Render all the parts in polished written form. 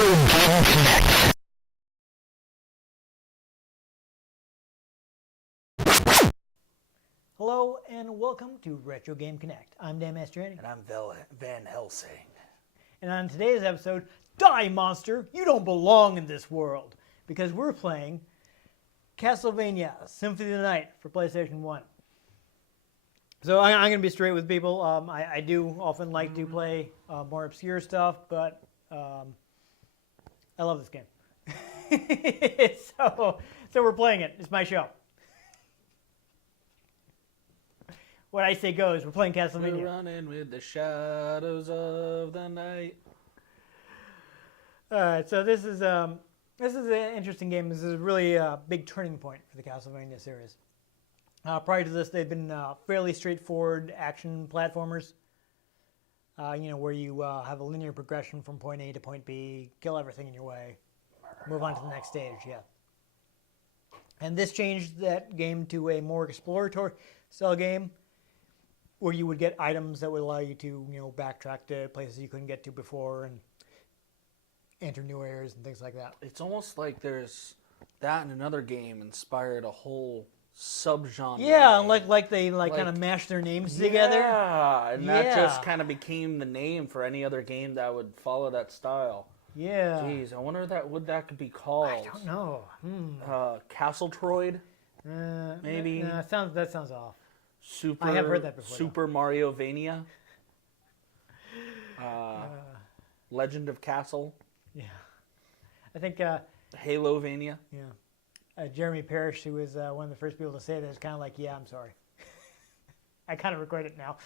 Game Connect. Hello and welcome to Retro Game Connect. I'm Dan Mastriani. And I'm Van Helsing. And on today's episode, Die Monster, you don't belong in this world. Because we're playing Castlevania Symphony of the Night for PlayStation 1. So I'm going to be straight with people. I do often like to play more obscure stuff, but I love this game. so we're playing it. It's my show. What I say goes. We're playing Castlevania. We're running with the shadows of the night. All right, so this is an interesting game. This is really a big turning point for the Castlevania series. Prior to this, they've been fairly straightforward action platformers. Where you have a linear progression from point A to point B, kill everything in your way, move on to the next stage. Yeah. And this changed that game to a more exploratory style game, where you would get items that would allow you to, backtrack to places you couldn't get to before and enter new areas and things like that. It's almost like there's that and another game inspired a whole subgenre. Yeah, like they kind of mashed their names together. Yeah, and that just kind of became the name for any other game that would follow that style. Yeah. Jeez, I wonder what that could be called. I don't know. Castle Troid? Maybe. That sounds off. I have heard that before. Super Mario Vania. Legend of Castle. Yeah. I think Halo Vania. Yeah. Jeremy Parrish, who was one of the first people to say that, is kind of like, yeah, I'm sorry. I kind of regret it now.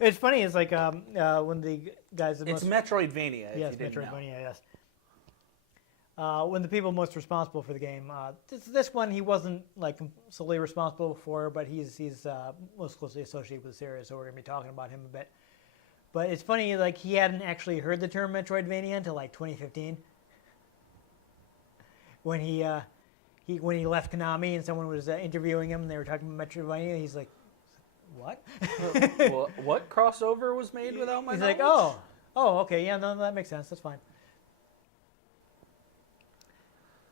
It's funny. It's like when the guys... It's Metroidvania. Yes, Metroidvania, yes. When the people most responsible for the game, this one he wasn't like solely responsible for, but he's most closely associated with the series, so we're gonna be talking about him a bit. But it's funny, like he hadn't actually heard the term Metroidvania until like 2015, when he left Konami and someone was interviewing him and they were talking about Metroidvania. He's like, what? What crossover was made without my He's knowledge? like, oh, okay, yeah, no, that makes sense. That's fine.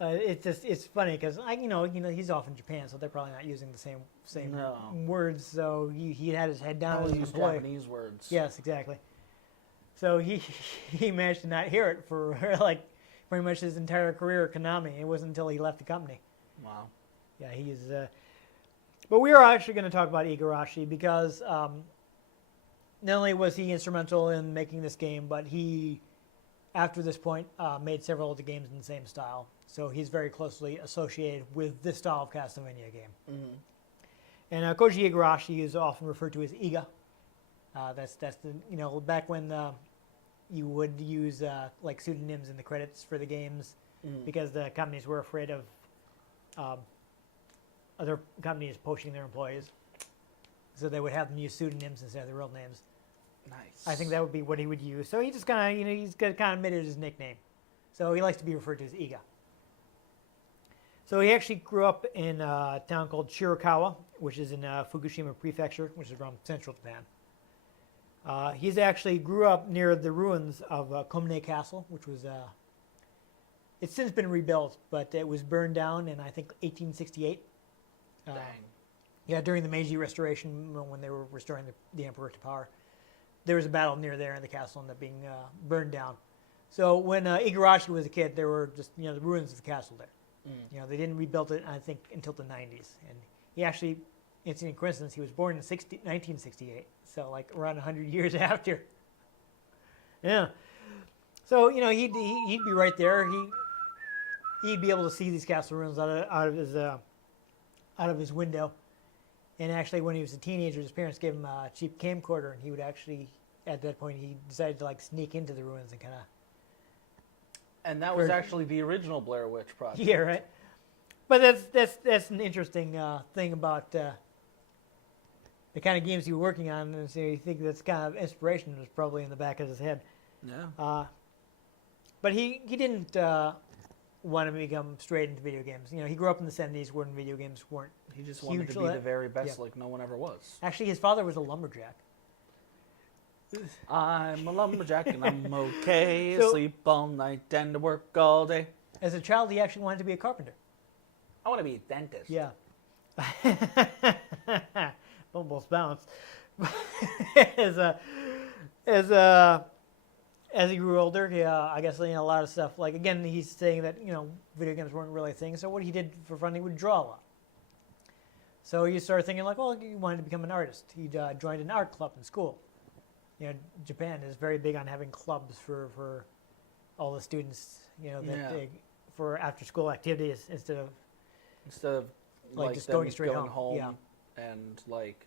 It's funny because he's off in Japan, so they're probably not using the same words. So he had his head down as an employee. Japanese words. Yes, exactly. So he managed to not hear it for like pretty much his entire career at Konami. It wasn't until he left the company. Wow. Yeah, he's. But we are actually going to talk about Igarashi because not only was he instrumental in making this game, but he, after this point, made several of the games in the same style. So he's very closely associated with this style of Castlevania game. Mm-hmm. And Koji Igarashi is often referred to as Iga. That's the back when you would use like pseudonyms in the credits for the games because the companies were afraid of other companies poaching their employees, so they would have them use pseudonyms instead of their real names. Nice. I think that would be what he would use. So he just kind of he's kind of made it his nickname. So he likes to be referred to as Iga. So he actually grew up in a town called Shirakawa, which is in Fukushima Prefecture, which is around central Japan. He's actually grew up near the ruins of Komne Castle, which was it's since been rebuilt, but it was burned down in I think 1868. Dang. Yeah, during the Meiji Restoration, when they were restoring the emperor to power, there was a battle near there, and the castle ended up being burned down. So when Igarashi was a kid, there were just the ruins of the castle there. They didn't rebuild it, I think, until the 90s. And he actually, incident coincidence, he was born in 1968, so like around 100 years after. Yeah. So he'd be right there. He'd be able to see these castle ruins out of his window. And actually, when he was a teenager, his parents gave him a cheap camcorder, and he would actually, at that point, he decided to like sneak into the ruins and kind of. And that was actually the original Blair Witch project. Yeah, right. But that's an interesting thing about the kind of games he was working on. And so you think that's kind of inspiration was probably in the back of his head. Yeah. But he didn't want to become straight into video games. He grew up in the 70s when video games weren't. He just wanted to be the very best, like no one ever was. Actually, his father was a lumberjack. I'm a lumberjack and I'm okay. So- Sleep all night and work all day. As a child, he actually wanted to be a carpenter. I want to be a dentist. Yeah. Bumbles bounce. as a, as a, as he grew older, I guess a lot of stuff. Like again, he's saying that video games weren't really a thing. So what he did for fun, he would draw a lot. So you started thinking like, well, he wanted to become an artist. He joined an art club in school. Japan is very big on having clubs for all the students. For after school activities instead of like just them going straight going home. Yeah. and like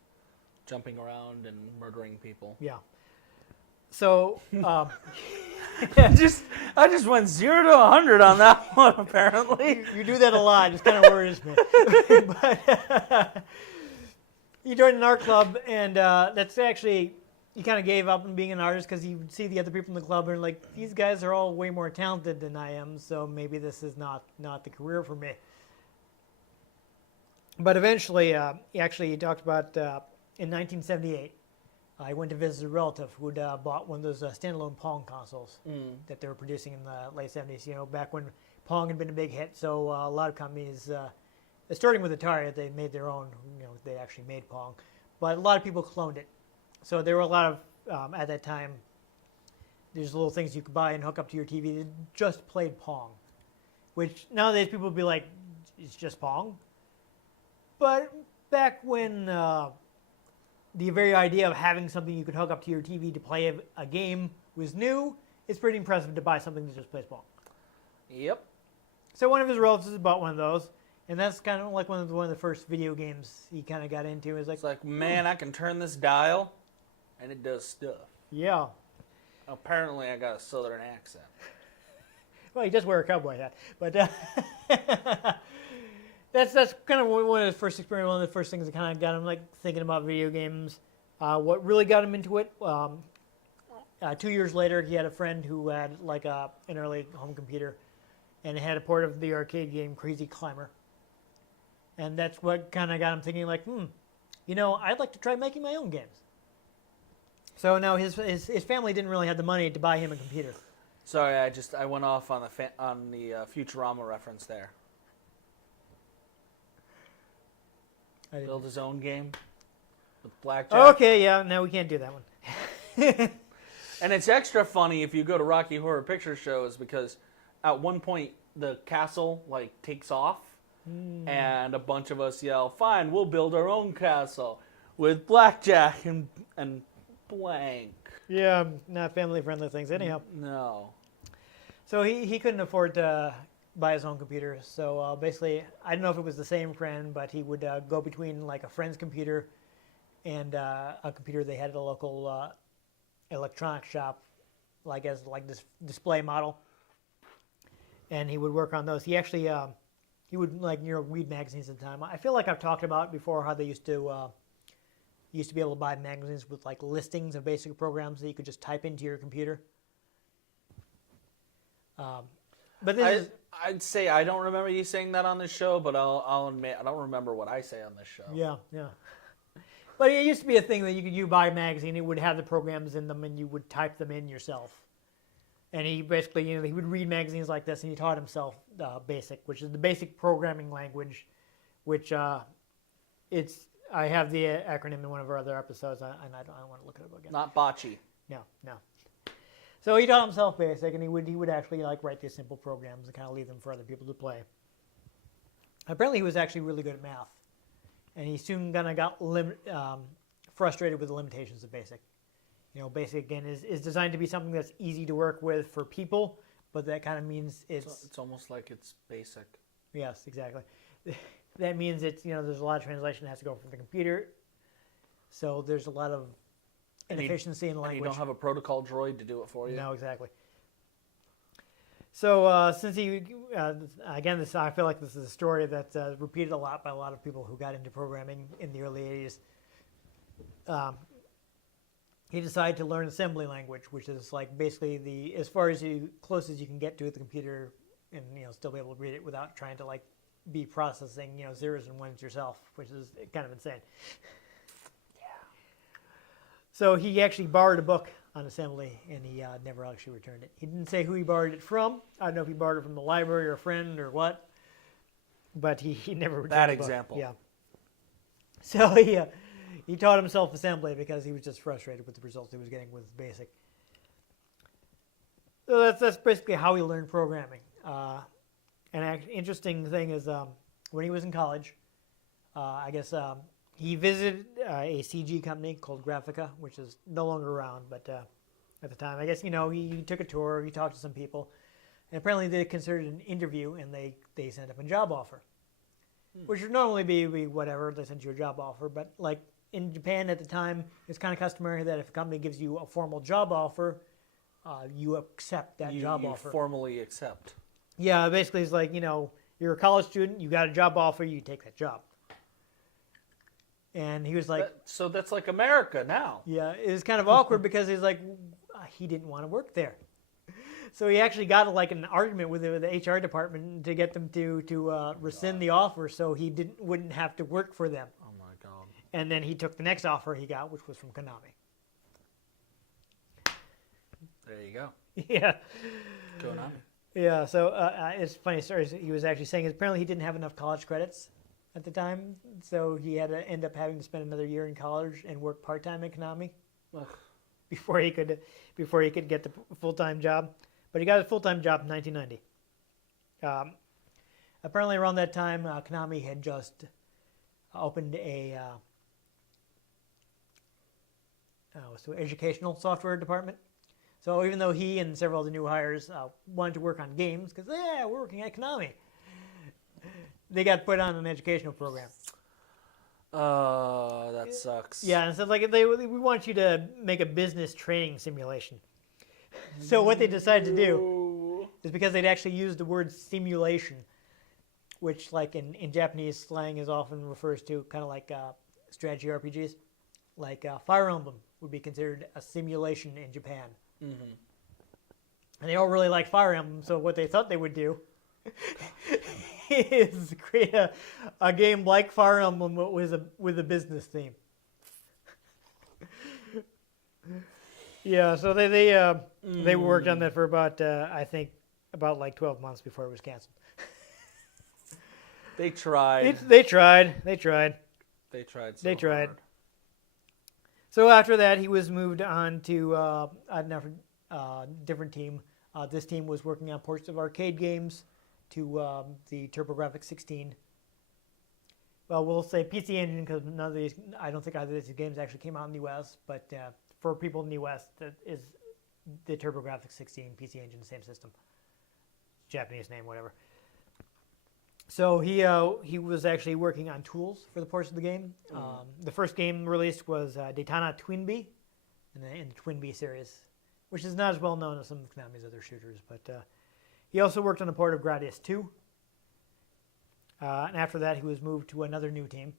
jumping around and murdering people. Yeah. So I just went 0 to 100 on that one. Apparently, you do that a lot. It kind of worries me. But he joined an art club, and that's actually he kind of gave up on being an artist because he would see the other people in the club and like these guys are all way more talented than I am, so maybe this is not the career for me. But eventually, he talked about in 1978, I went to visit a relative who'd bought one of those standalone Pong consoles that they were producing in the late 70s. Back when Pong had been a big hit, so a lot of companies, starting with Atari, they made their own. They actually made Pong, but a lot of people cloned it. So there were a lot of at that time. There's little things you could buy and hook up to your TV that just played Pong, which nowadays people would be like, "It's just Pong." But back when the very idea of having something you could hook up to your TV to play a game was new, it's pretty impressive to buy something that just plays Pong. Yep. So one of his relatives bought one of those, and that's kind of like one of the first video games he kind of got into. It's like, man, I can turn this dial, and it does stuff. Yeah. Apparently, I got a southern accent. Well, he does wear a cowboy hat, but that's kind of one of the first experience. One of the first things that kind of got him like thinking about video games. What really got him into it? 2 years later, he had a friend who had like an early home computer, and it had a port of the arcade game Crazy Climber. And that's what kind of got him thinking like, I'd like to try making my own games. So now his family didn't really have the money to buy him a computer. Sorry, I went off on the Futurama reference there. Build his own game with blackjack. Okay, yeah, no, we can't do that one. And it's extra funny if you go to Rocky Horror Picture Shows because at one point the castle like takes off and a bunch of us yell, "Fine, we'll build our own castle with blackjack and blank." Yeah, not family-friendly things anyhow. No. So he couldn't afford to buy his own computer. So basically, I don't know if it was the same friend, but he would go between like a friend's computer and a computer they had at a local electronics shop, as this display model. And he would work on those. He actually he would read magazines at the time. I feel like I've talked about before how they used to be able to buy magazines with like listings of basic programs that you could just type into your computer. But I'd say I don't remember you saying that on this show, but I'll admit I don't remember what I say on this show. Yeah. But it used to be a thing that you buy a magazine, it would have the programs in them, and you would type them in yourself. And he basically, he would read magazines like this, and he taught himself BASIC, which is the basic programming language, which I have the acronym in one of our other episodes, and I don't want to look it up again. Not bocce. No. So he taught himself BASIC, and he would actually write these simple programs and kind of leave them for other people to play. Apparently, he was actually really good at math, and he soon kind of got frustrated with the limitations of BASIC. BASIC again is designed to be something that's easy to work with for people, but that kind of means it's almost like it's basic. Yes, exactly. That means it's there's a lot of translation that has to go from the computer, so there's a lot of inefficiency in the language. And you don't have a protocol droid to do it for you. No, exactly. So since he, again, I feel like this is a story that's repeated a lot by a lot of people who got into programming in the early 80s. He decided to learn assembly language, which is basically as far as close as you can get to the computer, and still be able to read it without trying to be processing zeros and ones yourself, which is kind of insane. So he actually borrowed a book on assembly, and he never actually returned it. He didn't say who he borrowed it from. I don't know if he borrowed it from the library or a friend or what, but he never returned That the book. example. Yeah. So he taught himself assembly because he was just frustrated with the results he was getting with BASIC. So that's basically how he learned programming. An interesting thing is when he was in college, I guess he visited a CG company called Graphica, which is no longer around, but at the time, I guess, he took a tour, he talked to some people, and apparently they considered an interview, and they sent up a job offer, which would normally be whatever, they sent you a job offer, but like in Japan at the time, it's kind of customary that if a company gives you a formal job offer, you accept that job offer. You formally accept. Yeah, basically it's like, you're a college student, you got a job offer, you take that job. And he was like... So that's like America now. Yeah, it was kind of awkward because he's like, he didn't want to work there. So he actually got like an argument with the HR department to get them to rescind the offer so he wouldn't have to work for them. Oh my God. And then he took the next offer he got, which was from Konami. There you go. Yeah. Konami. Yeah, so it's a funny story. He was actually saying apparently he didn't have enough college credits at the time, so he had to end up having to spend another year in college and work part-time at Konami before he could get the full-time job. But he got a full-time job in 1990. Apparently around that time, Konami had just opened a educational software department. So even though he and several of the new hires wanted to work on games, because we're working at Konami, they got put on an educational program. That sucks. Yeah, and so like we want you to make a business training simulation. So what they decided to do is because they'd actually used the word simulation, which like in Japanese slang is often refers to kind of like strategy RPGs, like Fire Emblem would be considered a simulation in Japan. Mm-hmm. And they all really like Fire Emblem, so what they thought they would do is create a game like Fire Emblem with a business theme. Yeah, so they worked on that for about I think about like 12 months before it was canceled. They tried. They tried. So hard. So after that, he was moved on to a different team. This team was working on ports of arcade games to the TurboGrafx 16. Well, we'll say PC Engine because none of these, I don't think either of these games actually came out in the U.S., but for people in the U.S., that is the TurboGrafx 16, PC Engine, same system. Japanese name, whatever. So he was actually working on tools for the ports of the game. The first game released was Daytona Twinbee in the Twinbee series, which is not as well known as some of Konami's other shooters. But he also worked on a port of Gradius 2. And after that, he was moved to another new team,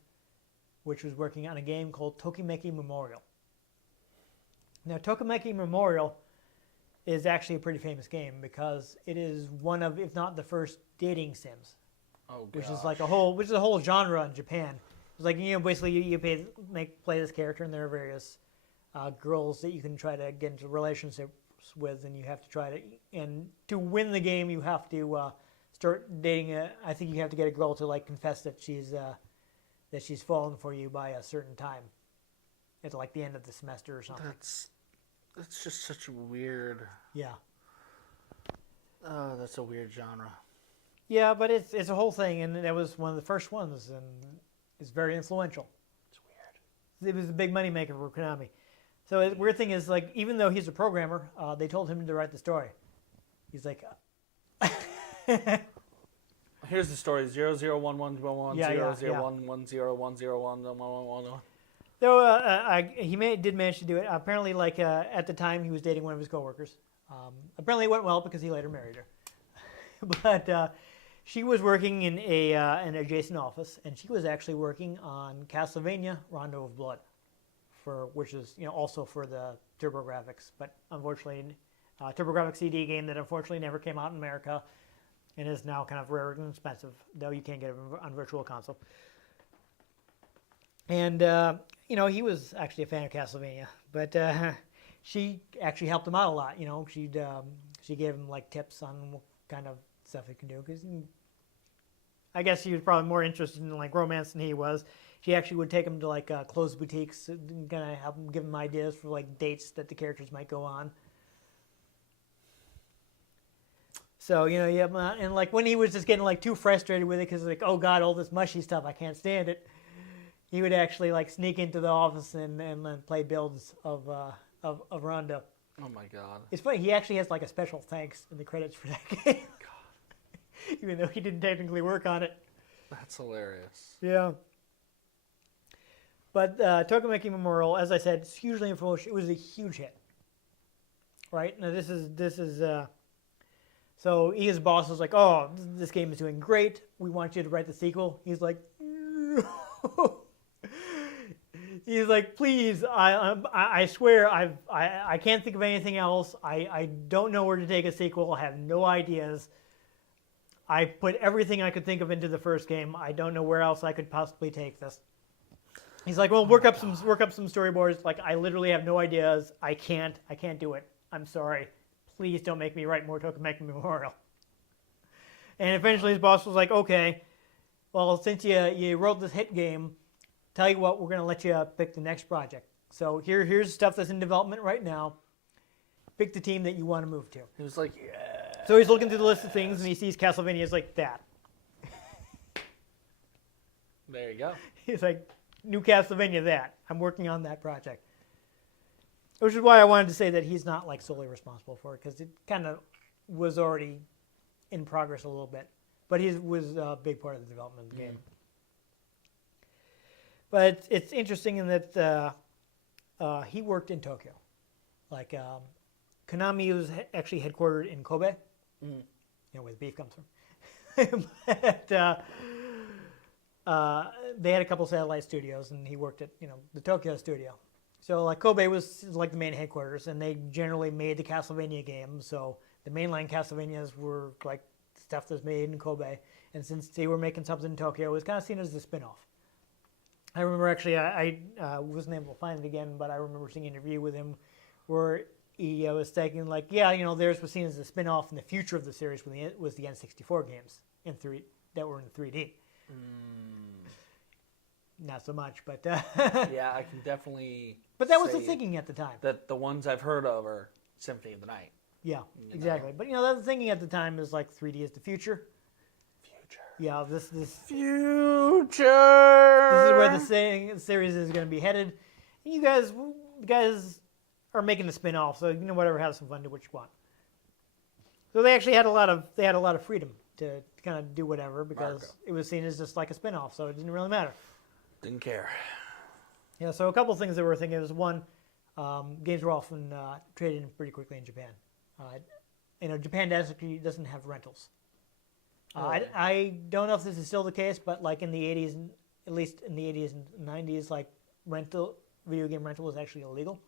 which was working on a game called Tokimeki Memorial. Now, Tokimeki Memorial is actually a pretty famous game because it is one of, if not the first, dating sims. Oh, which is like a whole genre in Japan. It's like basically you play this character, and there are various girls that you can try to get into relationships with, and you have to try to win the game. You have to start dating. I think you have to get a girl to like confess that she's fallen for you by a certain time, at like the end of the semester or something. That's just such a weird. Yeah. Oh, that's a weird genre. Yeah, but it's a whole thing, and that was one of the first ones, and it's very influential. It's weird. It was a big moneymaker for Konami. So the weird thing is, like, even though he's a programmer, they told him to write the story. He's like, here's the story: 001111 Yeah, 0011010111. So he did manage to do it. Apparently, like at the time, he was dating one of his coworkers. Apparently, it went well because he later married her. But she was working in an adjacent office, and she was actually working on Castlevania: Rondo of Blood, which is also for the TurboGrafx. But unfortunately, TurboGrafx CD game that unfortunately never came out in America, and is now kind of rare and expensive, though you can't get it on Virtual Console. And he was actually a fan of Castlevania, But she actually helped him out a lot. You know, she gave him like tips on what kind of stuff he can do. Because I guess she was probably more interested in like romance than he was. She actually would take him to like clothes boutiques and kind of help him, give him ideas for like dates that the characters might go on. So, you know, yeah, and like when he was just getting like too frustrated with it because like, oh God, all this mushy stuff, I can't stand it. He would actually like sneak into the office and play builds of Rondo. Oh my God. It's funny, he actually has like a special thanks in the credits for that game. God. Even though he didn't technically work on it. That's hilarious. Yeah. But Tokimeki Memorial, as I said, it's hugely influential. It was a huge hit. Right? Now this is so his boss was like, oh, this game is doing great. We want you to write the sequel. He's like, no. He's like, please, I swear, I can't think of anything else. I don't know where to take a sequel. I have no ideas. I put everything I could think of into the first game. I don't know where else I could possibly take this. He's like, well, work up some storyboards. Like, I literally have no ideas. I can't do it. I'm sorry. Please don't make me write more Tokimeki Memorial. And eventually his boss was like, okay, well, since you wrote this hit game, tell you what, we're going to let you pick the next project. So here's stuff that's in development right now. Pick the team that you want to move to. He was like, yeah. So he's looking through the list of things, and he sees Castlevania. He's like, that. There you go. He's like, new Castlevania, that. I'm working on that project. Which is why I wanted to say that he's not like solely responsible for it, because it kind of was already in progress a little bit. But he was a big part of the development of the game. But it's interesting in that he worked in Tokyo. Like, Konami was actually headquartered in Kobe. You know, where the beef comes from. But, they had a couple satellite studios, and he worked at, the Tokyo studio. So, like, Kobe was like the main headquarters, and they generally made the Castlevania games. So the mainline Castlevanias were like stuff that's made in Kobe. And since they were making something in Tokyo, it was kind of seen as a spin-off. I remember actually, I wasn't able to find it again, but I remember seeing an interview with him where he was saying, like, yeah, theirs was seen as a spin-off in the future of the series when it was the N64 games that were in 3D. Not so much, but... yeah, I can definitely But that was the thinking at the time. That the ones I've heard of are Symphony of the Night. Yeah, exactly. But, the thinking at the time is, like, 3D is the future. Yeah, this future. This is where the series is going to be headed. And you guys are making the spin-off, so whatever, have some fun, do what you want. So they actually had a lot of freedom to kind of do whatever because it was seen as just like a spin-off, so it didn't really matter. Didn't care. Yeah, so a couple of things that we're thinking is one, games were often traded in pretty quickly in Japan. Japan doesn't have rentals. I don't know if this is still the case, but like in the 80s, at least in the 80s and 90s, like video game rental was actually illegal.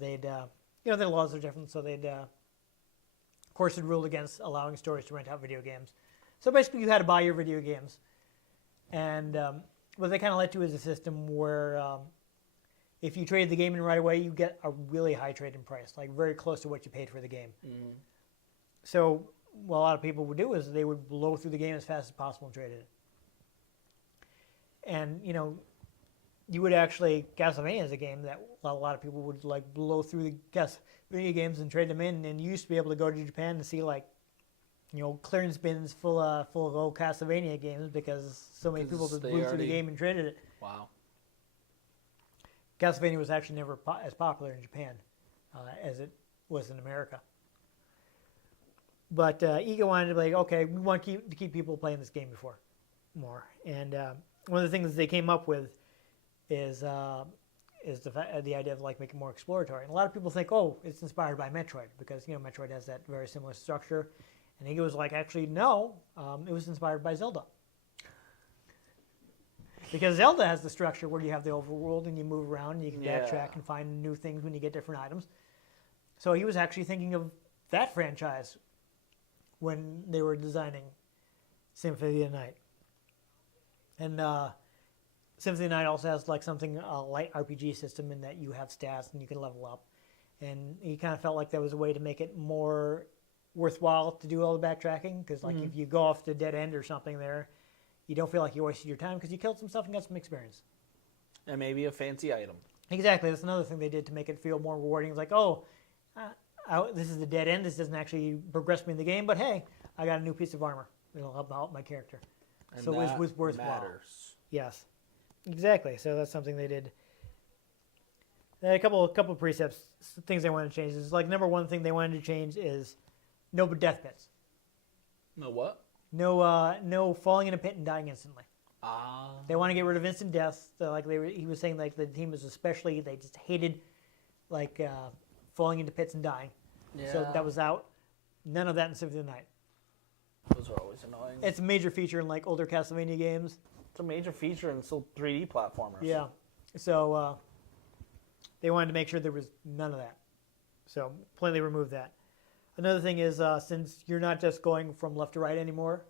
Their laws are different, so of course, it ruled against allowing stores to rent out video games. So basically, you had to buy your video games, and what they kind of led to is a system where if you traded the game in right away, you get a really high trade-in price, like very close to what you paid for the game. So what a lot of people would do is they would blow through the game as fast as possible and trade it in. And, you would actually, Castlevania is a game that a lot of people would like blow through the video games and trade them in. And you used to be able to go to Japan and see like, clearance bins full of old Castlevania games because so many people just blew through the game and traded it. Wow. Castlevania was actually never as popular in Japan as it was in America. But Iga wanted to be like, okay, we want to keep people playing this game more. And one of the things they came up with is the idea of like making it more exploratory. And a lot of people think, oh, it's inspired by Metroid because Metroid has that very similar structure. And Iga was like, actually, no, it was inspired by Zelda. Because Zelda has the structure where you have the overworld and you move around and you can backtrack and find new things when you get different items. So he was actually thinking of that franchise when they were designing Symphony of the Night. And Symphony Night also has like something light RPG system in that you have stats and you can level up, and he kind of felt like that was a way to make it more worthwhile to do all the backtracking, because like if you go off to a dead end or something there, you don't feel like you wasted your time because you killed some stuff and got some experience. And maybe a fancy item. Exactly, that's another thing they did to make it feel more rewarding. It's like, oh, this is a dead end. This doesn't actually progress me in the game, but hey, I got a new piece of armor. It'll help out my character. And so it was worthwhile. matters. Yes, exactly. So that's something they did. They had a couple of precepts, things they wanted to change. Is like number one thing they wanted to change is no death pits. No what? No falling in a pit and dying instantly. Ah. They want to get rid of instant deaths. So like he was saying, like the team was especially, they just hated like falling into pits and dying. Yeah. So that was out. None of that in Symphony of the Night. Those are always annoying. It's a major feature in like older Castlevania games. It's a major feature in still 3D platformers. Yeah. So they wanted to make sure there was none of that. So plainly remove that. Another thing is since you're not just going from left to right anymore,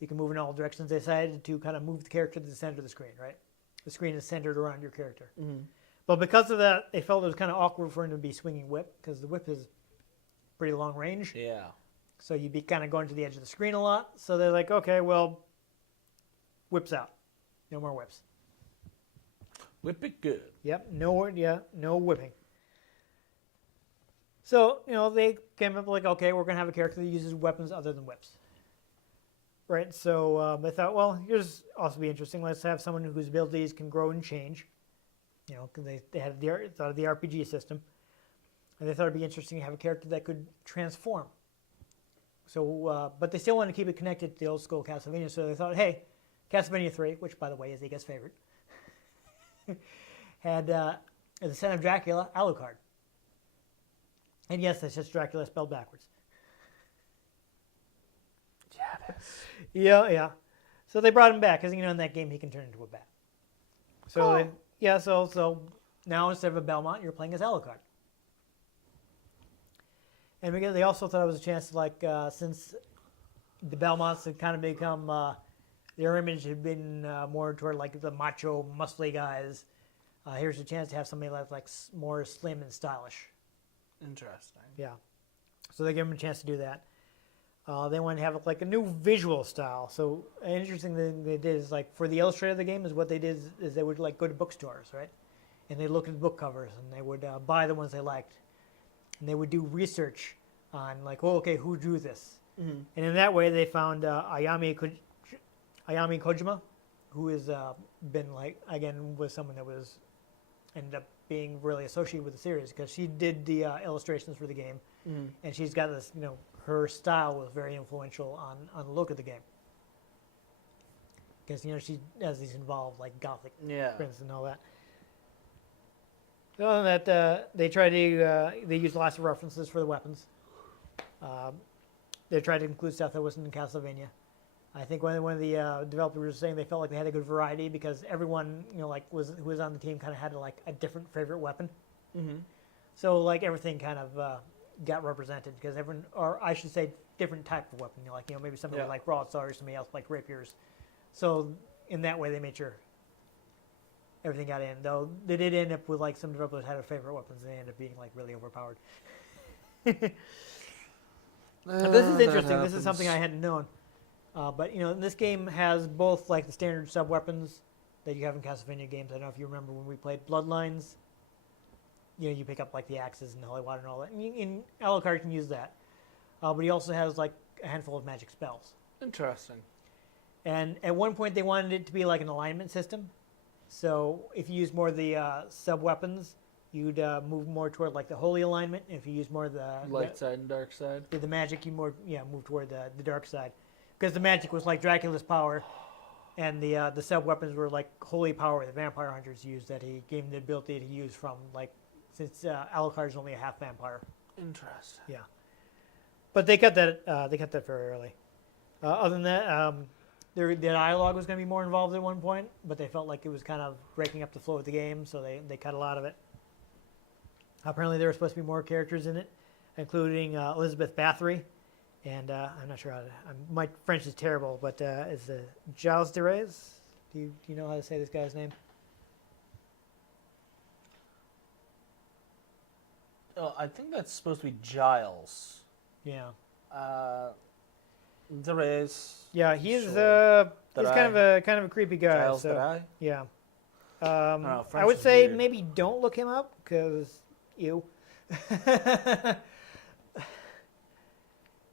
you can move in all directions. They decided to kind of move the character to the center of the screen, right? The screen is centered around your character. Mm-hmm. But because of that, they felt it was kind of awkward for him to be swinging whip, because the whip is pretty long range. Yeah. So you'd be kind of going to the edge of the screen a lot. So they're like, okay, well, whips out. No more whips. Whip it good. Yep, no whipping. So, they came up like, okay, we're going to have a character that uses weapons other than whips. Right, so they thought, well, here's also be interesting. Let's have someone whose abilities can grow and change. Because they had thought of the RPG system. And they thought it'd be interesting to have a character that could transform. So, but they still wanted to keep it connected to the old school Castlevania. So they thought, hey, Castlevania 3, which, by the way, is Iga's favorite, had the Son of Dracula, Alucard. And yes, that's just Dracula spelled backwards. Yeah, it is. Yeah. So they brought him back, because, in that game he can turn into a bat. So, so now instead of a Belmont, you're playing as Alucard. And they also thought it was a chance to, like, since the Belmonts had kind of become, their image had been more toward, like, the macho, muscly guys, here's a chance to have somebody that's, like, more slim and stylish. Interesting. Yeah. So they gave them a chance to do that. They wanted to have, like, a new visual style. So an interesting thing they did is, like, for the illustrator of the game, is what they did is they would, like, go to bookstores, right? And they look at the book covers, and they would buy the ones they liked. And they would do research on, like, oh, okay, who drew this? Mm-hmm. And in that way, they found Ayami Kojima, who has been, like, again, was someone that was ended up being really associated with the series, because she did the illustrations for the game, and she's got this, her style was very influential on the look of the game. Because, she has these involved, like, gothic prints and all that. So other than that, they tried to, they used lots of references for the weapons. They tried to include stuff that wasn't in Castlevania. I think one of the developers was saying they felt like they had a good variety, because everyone, who was on the team kind of had, like, a different favorite weapon. Mm-hmm. So, like, everything kind of got represented, because everyone, or I should say, different type of weapon. Maybe somebody would like broadswords, somebody else like rapiers. So, in that way, they made sure everything got in. Though they did end up with, like, some developers had their favorite weapons, and they ended up being, like, really overpowered. This is interesting. This is something I hadn't known. But this game has both, like, the standard sub weapons that you have in Castlevania games. I don't know if you remember when we played Bloodlines. You pick up, like, the axes and the holy water and all that. And Alucard can use that. But he also has, like, a handful of magic spells. Interesting. And at one point they wanted it to be like an alignment system. So if you use more of the sub weapons, you'd move more toward, like, the holy alignment. If you use more of the light side and dark side. The magic, you move toward the dark side. Because the magic was like Dracula's power, and the sub weapons were like holy power that vampire hunters used, that he gave them the ability to use from, like, since Alucard's only a half vampire. Interesting. Yeah. But they cut that very early. Other than that, their dialogue was going to be more involved at one point, but they felt like it was kind of breaking up the flow of the game, so they cut a lot of it. Apparently there were supposed to be more characters in it, including Elizabeth Bathory, and I'm not sure how to... my French is terrible, but it's Giles de Reyes? Do you know how to say this guy's name? I think that's supposed to be Giles. Yeah. There is. Yeah, he's Sure. he's kind of a creepy guy. Giles so, that I? Yeah. know, I French would is say weird. maybe don't look him up because you.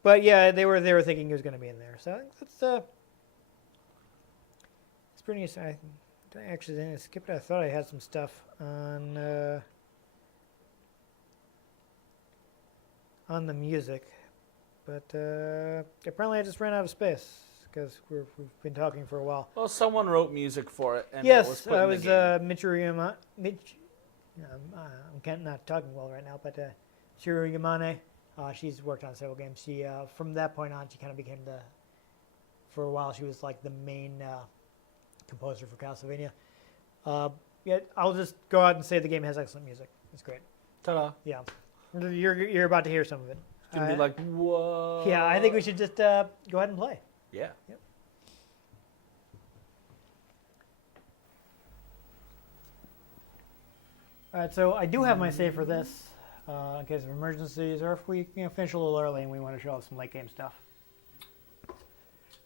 But yeah, they were thinking he was going to be in there. So I think that's it's pretty nice. I actually didn't skip it. I thought I had some stuff on the music, but apparently I just ran out of space because we've been talking for a while. Well, someone wrote music for it, and it was Yes, put in it the was game. Michiru I'm not talking well right now, but Michiru Yamane. She's worked on several games. She from that point on, she kind of became for a while, she was like the main composer for Castlevania. Yeah, I'll just go out and say the game has excellent music. It's great. Ta-da! Yeah, you're about to hear some of it. It's gonna be like, whoa. Yeah, I think we should just go ahead and play. Yeah. Yep. All right, so I do have my save for this in case of emergencies or if we finish a little early and we want to show off some late game stuff.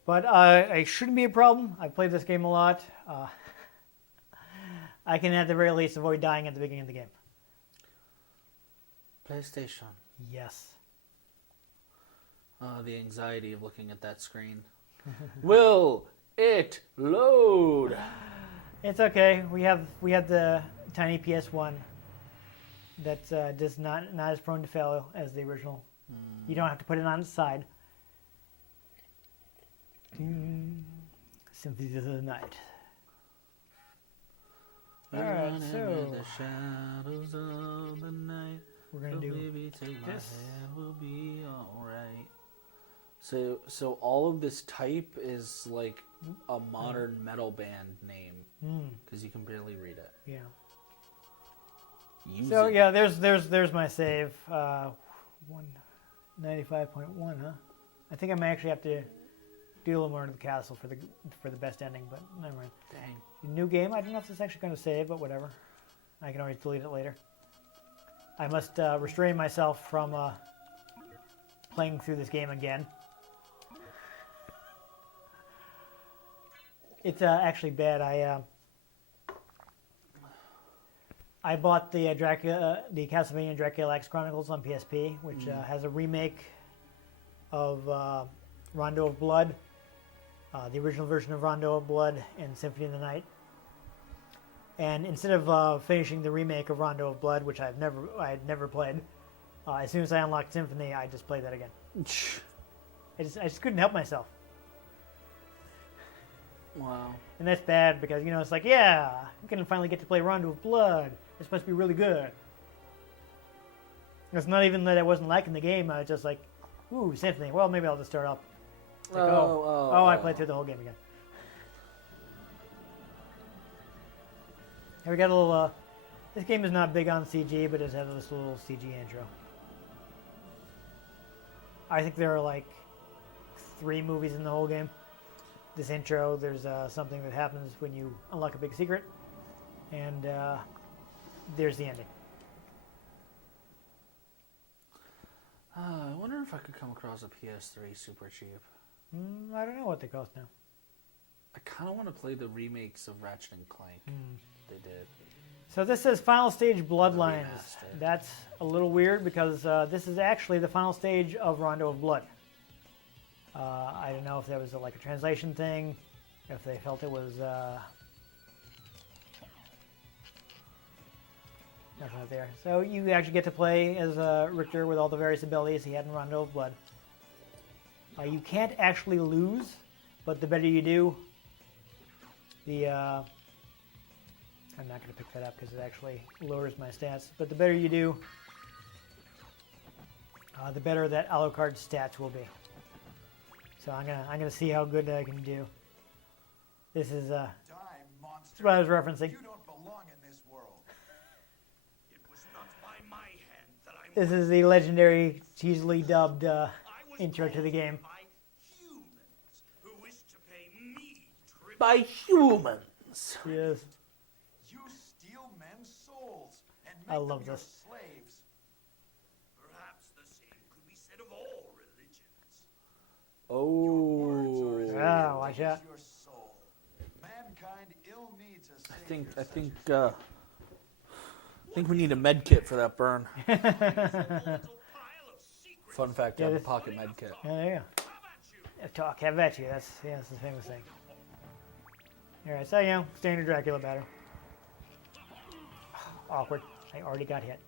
But it shouldn't be a problem. I've played this game a lot. I can at the very least avoid dying at the beginning of the game. PlayStation. Yes. The anxiety of looking at that screen. Will it load? It's okay. We have the tiny PS1 that's just not as prone to failure as the original. You don't have to put it on its side. Symphony of the Night. Alright, so the shadows of the night. we're gonna do Baby, take my this. hand, we'll be alright. So all of this type is like a modern metal band name because you can barely read it. Yeah. Use So it. yeah, there's my save. 195.1, huh? I think I may actually have to do a little more into the castle for the best ending, but never mind. Dang. New game. I don't know if it's actually going to save, but whatever. I can always delete it later. I must restrain myself from playing through this game again. It's actually bad. I bought the the Castlevania Dracula X Chronicles on PSP, which has a remake of Rondo of Blood, the original version of Rondo of Blood, and Symphony of the Night. And instead of finishing the remake of Rondo of Blood, which I had never played, as soon as I unlocked Symphony, I just played that again. I just couldn't help myself. Wow. And that's bad because, it's like, yeah, I'm going to finally get to play Rondo of Blood. It's supposed to be really good. It's not even that I wasn't liking the game. I was just like, ooh, Symphony. Well, maybe I'll just start up. It's like, I played through the whole game again. And we got a little, this game is not big on CG, but it has this little CG intro. I think there are like 3 movies in the whole game. This intro, there's something that happens when you unlock a big secret, and there's the ending. I wonder if I could come across a PS3 super cheap. I don't know what they cost now. I kind of want to play the remakes of Ratchet and Clank. They did. So this says Final Stage Bloodlines. Remastered. That's a little weird because this is actually the final stage of Rondo of Blood. I don't know if there was like a translation thing, if they felt it was nothing out there. So you actually get to play as Richter with all the various abilities he had in Rondo of Blood. You can't actually lose, but the better you do, I'm not going to pick that up because it actually lowers my stats. But the better you do, the better that Alucard's stats will be. So I'm gonna see how good I can do. This is Die, monster. what I was referencing. You don't belong in this world. It was not by my hand that I This is the legendary, cheesily dubbed was intro to the game. by humans who wish to pay me by humans. Yes. You steal men's souls and I make love them your this. slaves. Perhaps the same could be said of all religions. Oh. Ah, watch out. Your soul. Mankind ill needs a I savior think we need a med kit for that burn. such as a pile of secrets. Fun fact, I Yeah, have a this- pocket med kit. Yeah, there you go. How about you? Talk, have at you. That's the famous thing. Alright, so standard Dracula battle. Awkward. I already got hit.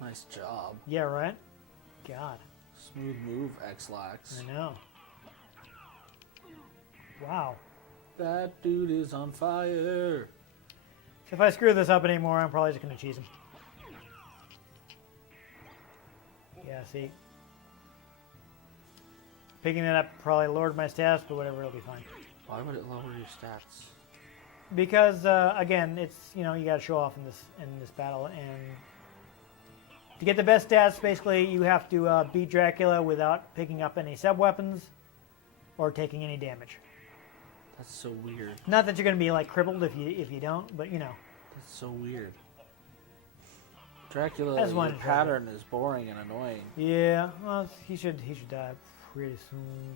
Nice job. Yeah, right? God. Smooth move, X-Lax. I know. Wow. That dude is on fire. So if I screw this up anymore, I'm probably just going to cheese him. Yeah, see? Picking it up probably lowered my stats, but whatever, it'll be fine. Why would it lower your stats? Because, again, it's, you got to show off in this battle, and to get the best stats, basically, you have to beat Dracula without picking up any sub-weapons or taking any damage. That's so weird. Not that you're going to be, crippled if you don't, but, That's so weird. Dracula, That's your one pattern is boring and annoying. Yeah, well, he should die pretty soon.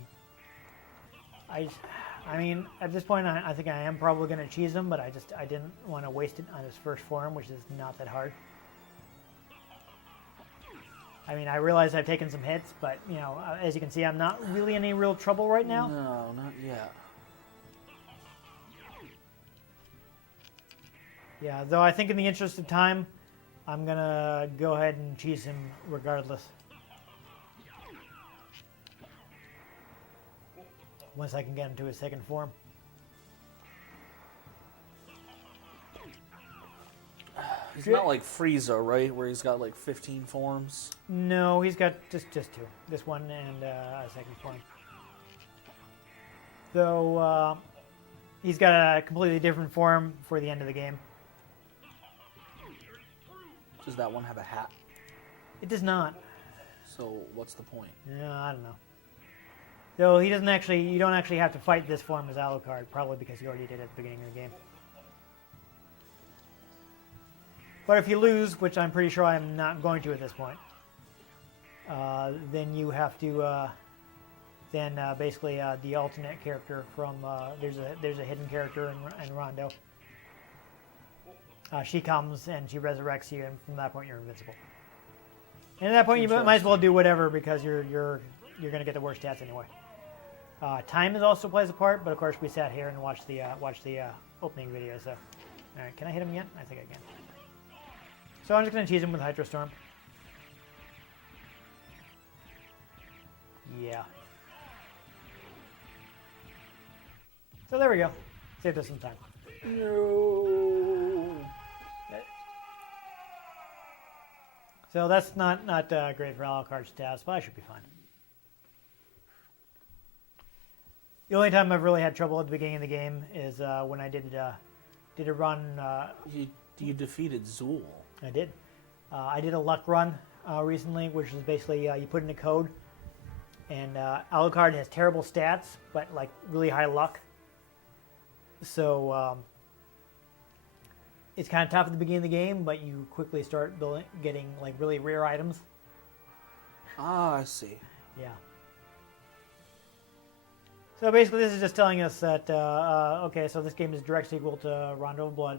I mean, at this point, I think I am probably going to cheese him, but I didn't want to waste it on his first form, which is not that hard. I mean, I realize I've taken some hits, but, as you can see, I'm not really in any real trouble right now. No, not yet. Yeah, though I think in the interest of time, I'm going to go ahead and cheese him regardless. Once I can get him to his second form. He's not like Frieza, right? Where he's got like 15 forms. No, he's got just two. This one and a second form. Though he's got a completely different form for the end of the game. Does that one have a hat? It does not. So what's the point? Yeah, I don't know. Though you don't actually have to fight this form as Alucard, probably because you already did at the beginning of the game. But if you lose, which I'm pretty sure I'm not going to at this point, then you have to, basically the alternate character from, there's a hidden character in Rondo. She comes and she resurrects you, and from that point you're invincible. And at that point you might as well do whatever because you're going to get the worst stats anyway. Time also plays a part, but of course we sat here and watched the opening video. So, all right, can I hit him yet? I think I can. So I'm just going to tease him with Hydro Storm. Yeah. So there we go. Saved us some time. No. So that's not great for Alucard stats, but I should be fine. The only time I've really had trouble at the beginning of the game is when I did a run. You defeated Zool. I did. I did a luck run recently, which is basically you put in a code, and Alucard has terrible stats, but like really high luck. So it's kind of tough at the beginning of the game, but you quickly start getting like really rare items. Ah, I see. Yeah. So basically, this is just telling us that okay, so this game is a direct sequel to Rondo of Blood.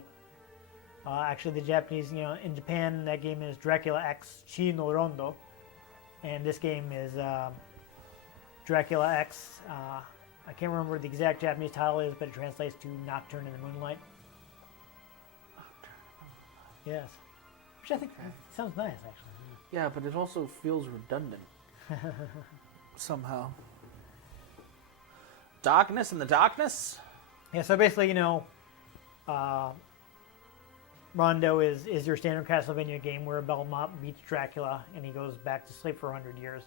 Actually, the Japanese, in Japan, that game is Dracula X Chi no Rondo, and this game is Dracula X. I can't remember what the exact Japanese title is, but it translates to Nocturne in the Moonlight. Yes, which I think sounds nice, actually. Yeah, but it also feels redundant somehow. Darkness in the darkness. Yeah, so basically, Rondo is your standard Castlevania game where Belmont beats Dracula and he goes back to sleep for 100 years.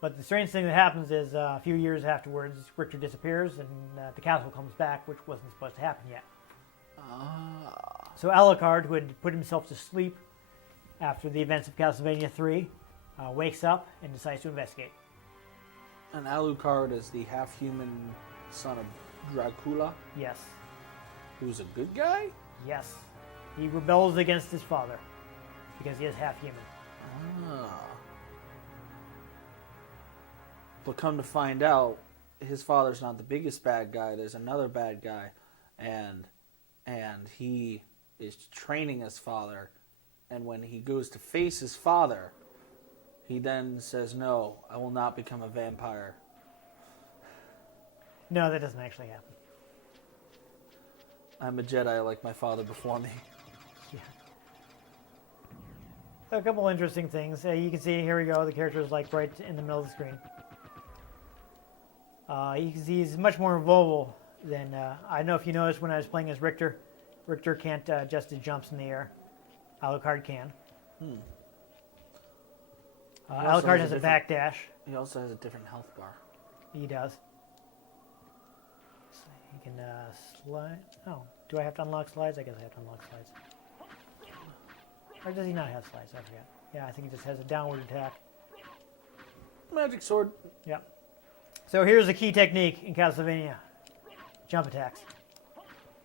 But the strange thing that happens is a few years afterwards, Richter disappears and the castle comes back, which wasn't supposed to happen yet. So Alucard, who had put himself to sleep after the events of Castlevania 3, wakes up and decides to investigate. And Alucard is the half-human son of Dracula, Yes. who's a good guy? Yes. He rebels against his father because he is half human. Ah. But come to find out, his father's not the biggest bad guy. There's another bad guy, and he is training his father. And when he goes to face his father, he then says, "No, I will not become a vampire." No, that doesn't actually happen. I'm a Jedi like my father before me. Yeah. A couple interesting things. You can see, here we go, the character is like right in the middle of the screen. You can see he's much more invulnerable than, I don't know if you noticed when I was playing as Richter. Richter can't adjust his jumps in the air. Alucard can. also Alucard has has a a backdash. He also has a different health bar. He does. So he can slide. Oh, do I have to unlock slides? I guess I have to unlock slides. Or does he not have slides? I forget. Yeah, I think he just has a downward attack. Magic sword. Yep. So here's a key technique in Castlevania. Jump attacks.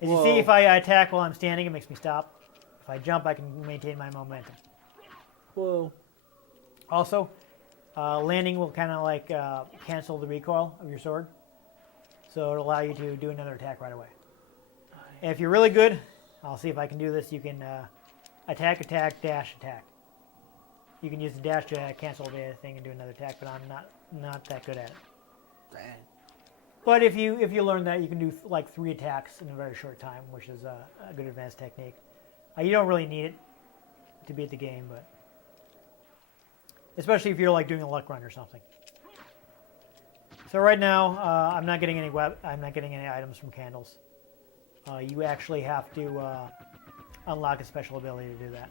As you see, if I attack while I'm standing, it makes me stop. If I jump, I can maintain my momentum. Whoa. Also, landing will kind of like cancel the recoil of your sword. So it'll allow you to do another attack right away. And if you're really good, I'll see if I can do this, you can attack, attack, dash, attack. You can use the dash to cancel the thing and do another attack, but I'm not that good at it. Dang. But if you learn that, you can do like 3 attacks in a very short time, which is a good advanced technique. You don't really need it to beat the game, but especially if you're like doing a luck run or something. So right now, I'm not getting any items from candles. You actually have to unlock a special ability to do that.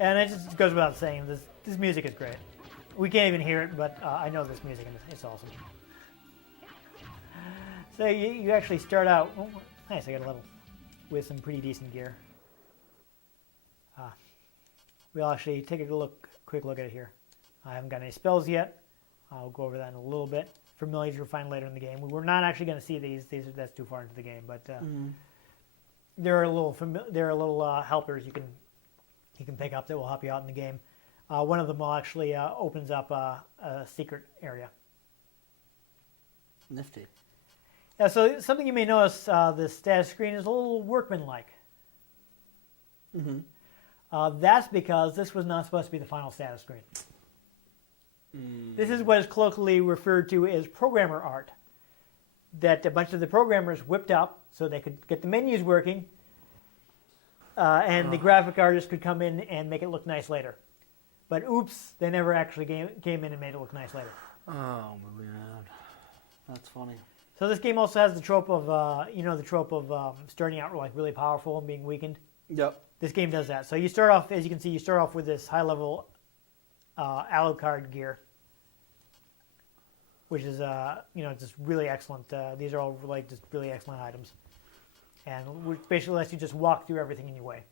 And it just goes without saying, this music is great. We can't even hear it, but I know this music and it's awesome. So you actually start out, oh, nice, I got a level, with some pretty decent gear. We'll actually take a quick look at it here. I haven't got any spells yet. I'll go over that in a little bit. Familiars you'll find later in the game. We're not actually going to see these. That's too far into the game, but there are little helpers you can pick up that will help you out in the game. One of them will actually opens up a secret area. Nifty. Yeah, so something you may notice, the status screen is a little workmanlike. That's because this was not supposed to be the final status screen. This is what is colloquially referred to as programmer art. That a bunch of the programmers whipped up so they could get the menus working, and the graphic artist could come in and make it look nice later. But oops, they never actually came in and made it look nice later. Oh, man. That's funny. So this game also has the trope of, starting out like really powerful and being weakened. Yep. This game does that. So you start off, as you can see, you start off with this high-level Alucard gear, which is, just really excellent. These are all like just really excellent items, and which basically lets you just walk through everything in your way.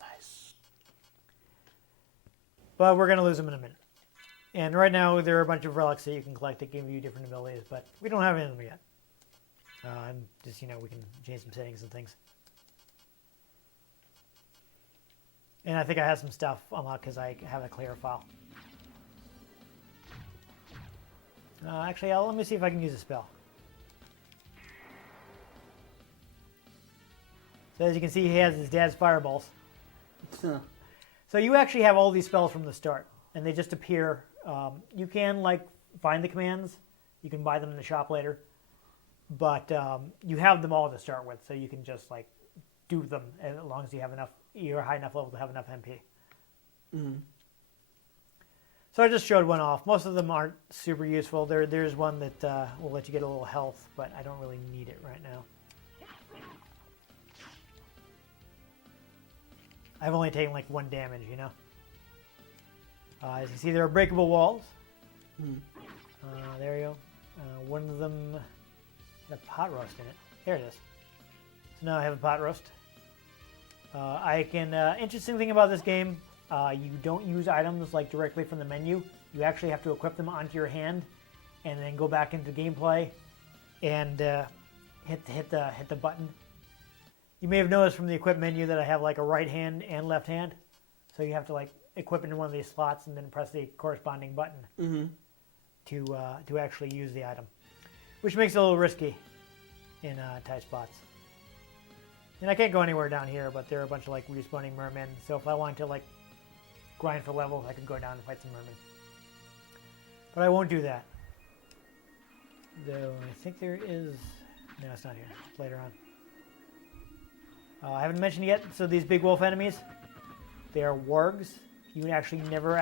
Nice. But we're gonna lose them in a minute. And right now there are a bunch of relics that you can collect that give you different abilities, but we don't have any of them yet. And just we can change some settings and things. And I think I have some stuff unlocked because I have a clear file. Actually, let me see if I can use a spell. So as you can see, he has his dad's fireballs. So you actually have all these spells from the start, and they just appear. You can find the commands. You can buy them in the shop later, but you have them all to start with, so you can just do them as long as you have enough. You're a high enough level to have enough MP. So I just showed one off. Most of them aren't super useful. There's one that will let you get a little health, but I don't really need it right now. I've only taken 1 damage, As you see, there are breakable walls. There you go. One of them had a pot roast in it. There it is. So now I have a pot roast. Interesting thing about this game, you don't use items directly from the menu. You actually have to equip them onto your hand and then go back into gameplay and hit the button. You may have noticed from the equip menu that I have like a right hand and left hand, so you have to like equip it in one of these slots and then press the corresponding button to actually use the item, which makes it a little risky in tight spots. And I can't go anywhere down here, but there are a bunch of like respawning mermen. So if I want to like grind for levels, I could go down and fight some mermen. But I won't do that. Though I think there is. No, it's not here. It's later on. I haven't mentioned yet. So these big wolf enemies, they are wargs. You actually never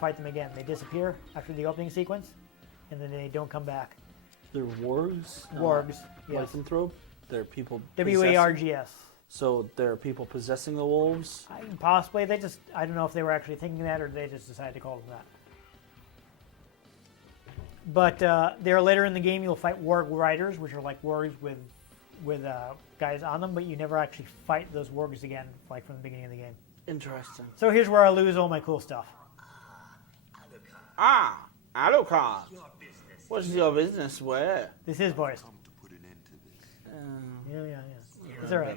fight them again. They disappear after the opening sequence, and then they don't come back. They're wargs. Wargs. Yes. Lycanthrope. They're people. WARGS. So there are people possessing the wolves. Possibly. I don't know if they were actually thinking that or they just decided to call them that. But there later in the game you'll fight warg riders, which are like wargs with guys on them, but you never actually fight those wargs again, like from the beginning of the game. Interesting. So here's where I lose all my cool stuff. Ah, Alucard. What's your business? Where? This is boys. Come to put an end to this. Yeah. It's alright.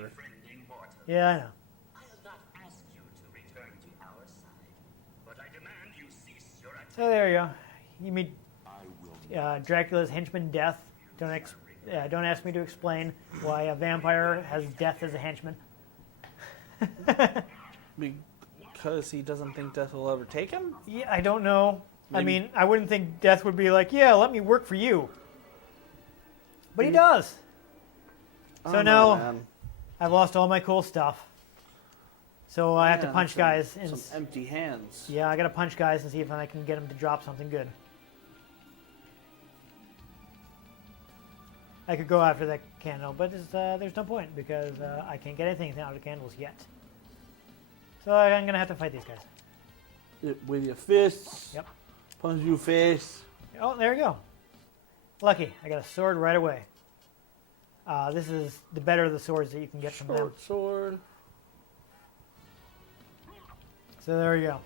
Yeah, I know. I'll not ask you to return to our side, but I demand you cease your attack. So there you go. You meet I will Dracula's henchman, Death. Don't ask me to explain why a vampire has Death as a henchman. Because he doesn't think death will ever take him? Yeah, I don't know. I Maybe- mean, I wouldn't think Death would be like, yeah, let me work for you. But he does. So now I've lost all my cool stuff. So I have to punch guys. And some empty hands. yeah, I got to punch guys and see if I can get them to drop something good. I could go after that candle, but there's no point because I can't get anything out of the candles yet. So I'm going to have to fight these guys. With your fists. Yep. Punch your face. Oh, there you go. Lucky. I got a sword right away. This is the better of the swords that you can get from them. Sword. So there you go.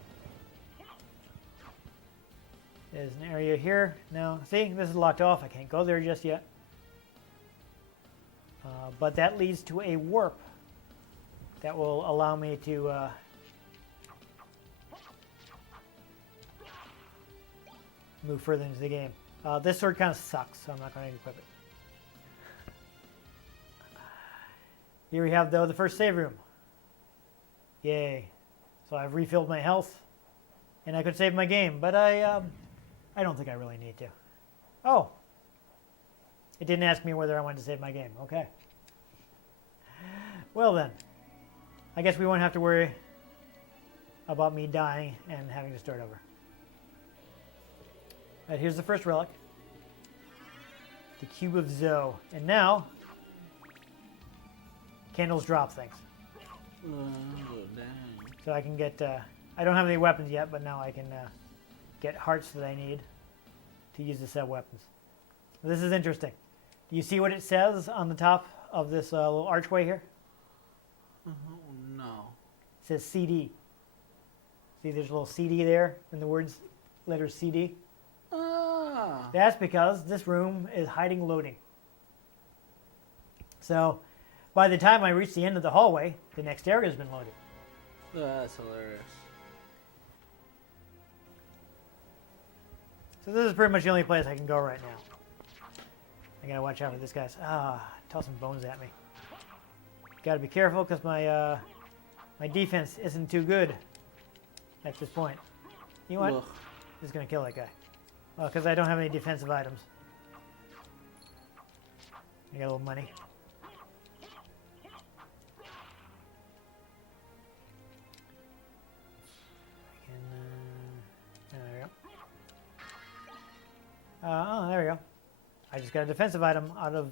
There's an area here. Now, see, this is locked off. I can't go there just yet. But that leads to a warp that will allow me to move further into the game. This sword kind of sucks, so I'm not going to equip it. Here we have, though, the first save room. Yay. So I've refilled my health, and I could save my game, but I don't think I really need to. Oh. It didn't ask me whether I wanted to save my game. Okay. Well then. I guess we won't have to worry about me dying and having to start over. Alright, here's the first relic. The Cube of Zoe. And now, candles drop things. Oh, dang. So I can get, I don't have any weapons yet, but now I can get hearts that I need to use to set weapons. This is interesting. Do you see what it says on the top of this little archway here? Oh, no. It says CD. See, there's a little CD there in the letters CD. Ah. That's because this room is hiding loading. So, by the time I reach the end of the hallway, the next area has been loaded. That's hilarious. So this is pretty much the only place I can go right now. I gotta watch out for this guy's tossing bones at me. Gotta be careful because my my defense isn't too good at this point. You know what? Ugh. Just gonna kill that guy. Well, because I don't have any defensive items. I got a little money. There we go. Oh, there we go. I just got a defensive item out of...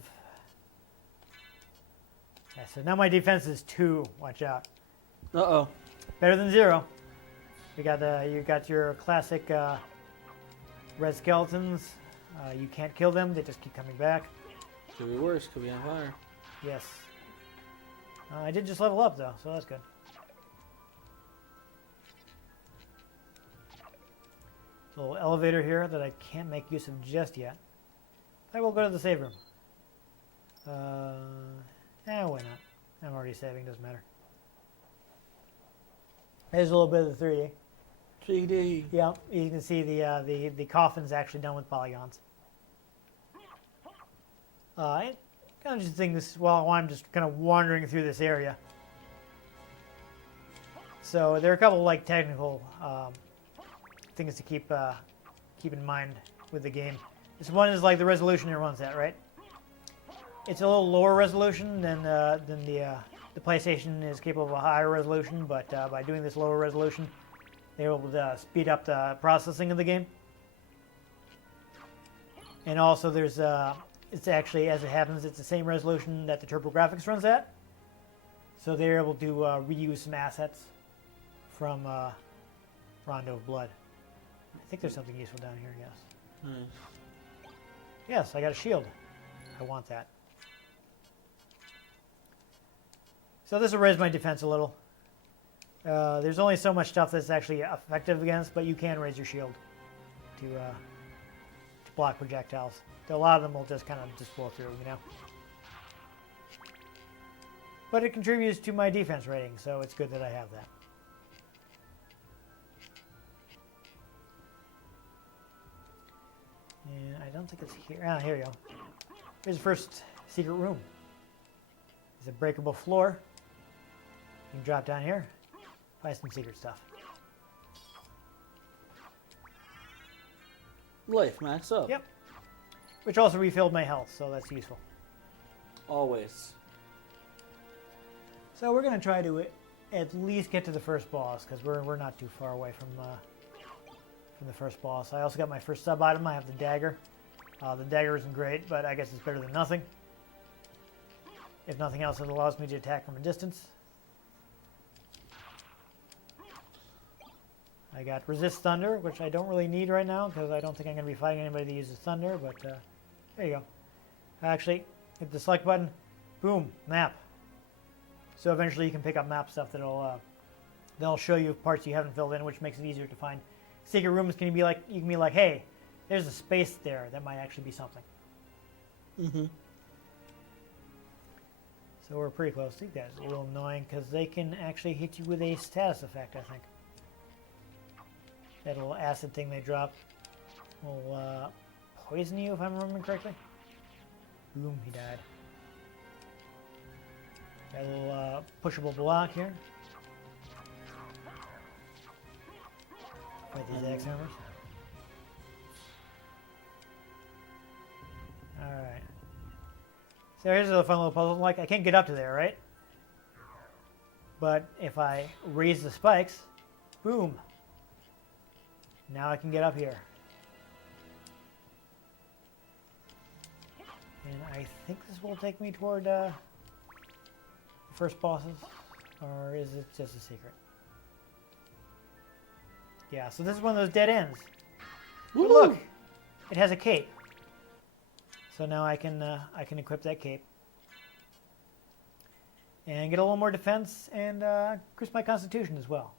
Yeah, so now my defense is 2. Watch out. Uh-oh. Better than 0. You got your classic red skeletons. You can't kill them. They just keep coming back. Could be worse. Could be on fire. Yes. I did just level up, though, so that's good. a little elevator here that I can't make use of just yet. I will go to the save room. Why not? I'm already saving, doesn't matter. There's a little bit of the 3D. 3D. Yeah, you can see the coffin's actually done with polygons. I kind of just think this while I'm just kind of wandering through this area. So there are a couple like technical things to keep in mind with the game. This one is like the resolution it runs at, right? It's a little lower resolution than the PlayStation is capable of a higher resolution, but by doing this lower resolution, they're able to speed up the processing of the game. And also, there's it's actually, as it happens, it's the same resolution that the TurboGrafx runs at. So they're able to reuse some assets from Rondo of Blood. I think there's something useful down here, yes. Yes, I got a shield. I want that. So this will raise my defense a little. There's only so much stuff that's actually effective against, but you can raise your shield to block projectiles. A lot of them will just kind of just blow through, you know. But it contributes to my defense rating, so it's good that I have that. And I don't think it's here. Ah, here you go. Here's the first secret room. There's a breakable floor. You can drop down here, find some secret stuff. Life max up. Yep. Which also refilled my health, so that's useful. Always. So we're going to try to at least get to the first boss, because we're not too far away from the first boss. I also got my first sub item. I have the dagger. The dagger isn't great, but I guess it's better than nothing. If nothing else, it allows me to attack from a distance. I got resist thunder, which I don't really need right now because I don't think I'm going to be fighting anybody that uses thunder, but there you go. Actually, hit the select button, boom, map. So eventually you can pick up map stuff that'll show you parts you haven't filled in, which makes it easier to find. Secret rooms can be like, you can be like, hey, there's a space there that might actually be something. Mm-hmm. So we're pretty close. These guys are a little annoying because they can actually hit you with a status effect, I think. That little acid thing they drop will poison you, if I'm remembering correctly. Boom, he died. Got a little pushable block here. Fight these axe hammers. Alright. So here's a fun little puzzle. Like, I can't get up to there, right? But if I raise the spikes, boom. Now I can get up here. And I think this will take me toward the first bosses. Or is it just a secret? Yeah, so this is one of those dead ends. But look! It has a cape. So now I can equip that cape. And get a little more defense and increase my constitution as well.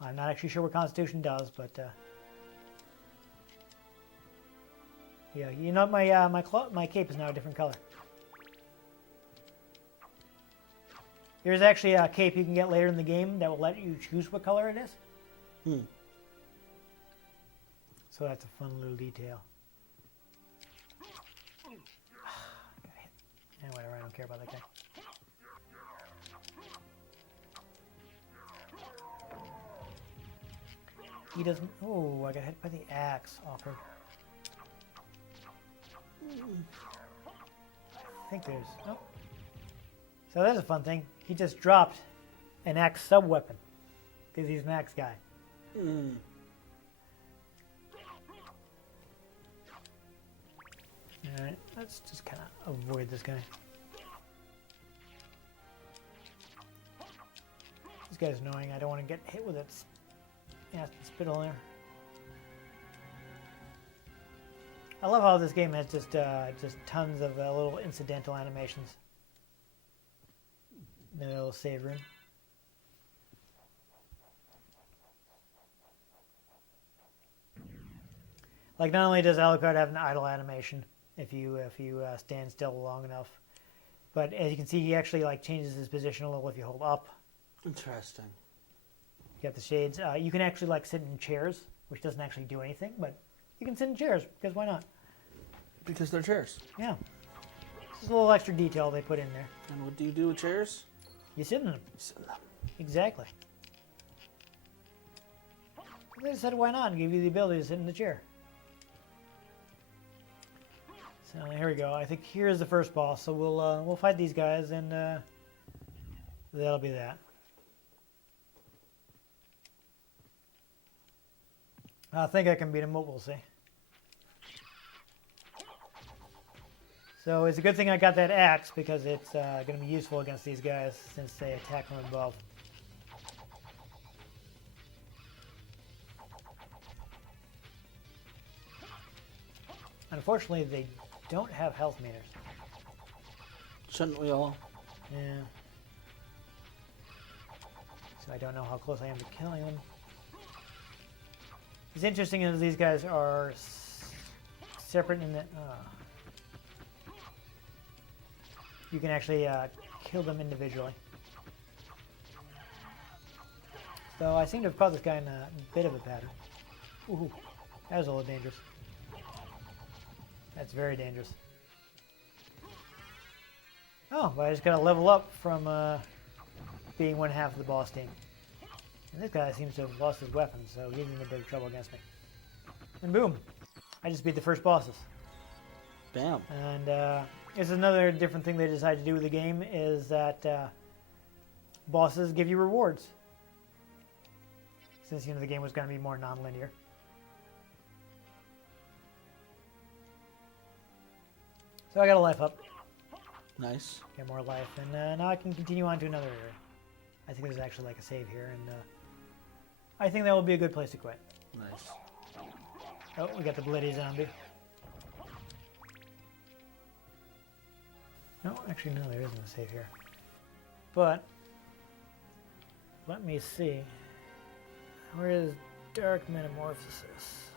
I'm not actually sure what Constitution does, but yeah, you know my cape is now a different color. There's actually a cape you can get later in the game that will let you choose what color it is. So that's a fun little detail. Whatever, I don't care about that guy. He doesn't. Oh, I got hit by the axe. Awkward. I think there's. Oh. So that's a fun thing. He just dropped an axe sub weapon because he's an axe guy. Alright, let's just kind of avoid this guy. This guy's annoying. I don't want to get hit with its acid spittle there. I love how this game has just tons of little incidental animations. The little save room. Like, not only does Alucard have an idle animation if you stand still long enough, but as you can see, he actually like changes his position a little if you hold up. Interesting. You got the shades. You can actually like sit in chairs, which doesn't actually do anything, but you can sit in chairs because why not? Because they're chairs. Yeah. Just a little extra detail they put in there. And what do you do with chairs? You sit in them. You sit in them. Exactly. They said why not and give you the ability to sit in the chair. So here we go. I think here's the first boss. So we'll fight these guys and that'll be that. I think I can beat him, but we'll see. So it's a good thing I got that axe because it's going to be useful against these guys since they attack from above. Unfortunately, they don't have health meters. Shouldn't we all? Yeah. So I don't know how close I am to killing them. It's interesting is these guys are separate in that you can actually kill them individually. So I seem to have caught this guy in a bit of a pattern. Ooh, that was a little dangerous. That's very dangerous. Oh, but I just gotta level up from being one half of the boss team. And this guy seems to have lost his weapon, so he's in a bit of trouble against me. And boom! I just beat the first bosses. Damn. And it's another different thing they decided to do with the game is that bosses give you rewards. Since the game was going to be more non-linear. So I got a life up. Nice. Get more life, and now I can continue on to another area. I think there's actually like a save here, and I think that will be a good place to quit. Nice. Oh, we got the bloody zombie. No, actually, no, there isn't a save here. But let me see. Where is Dark Metamorphosis?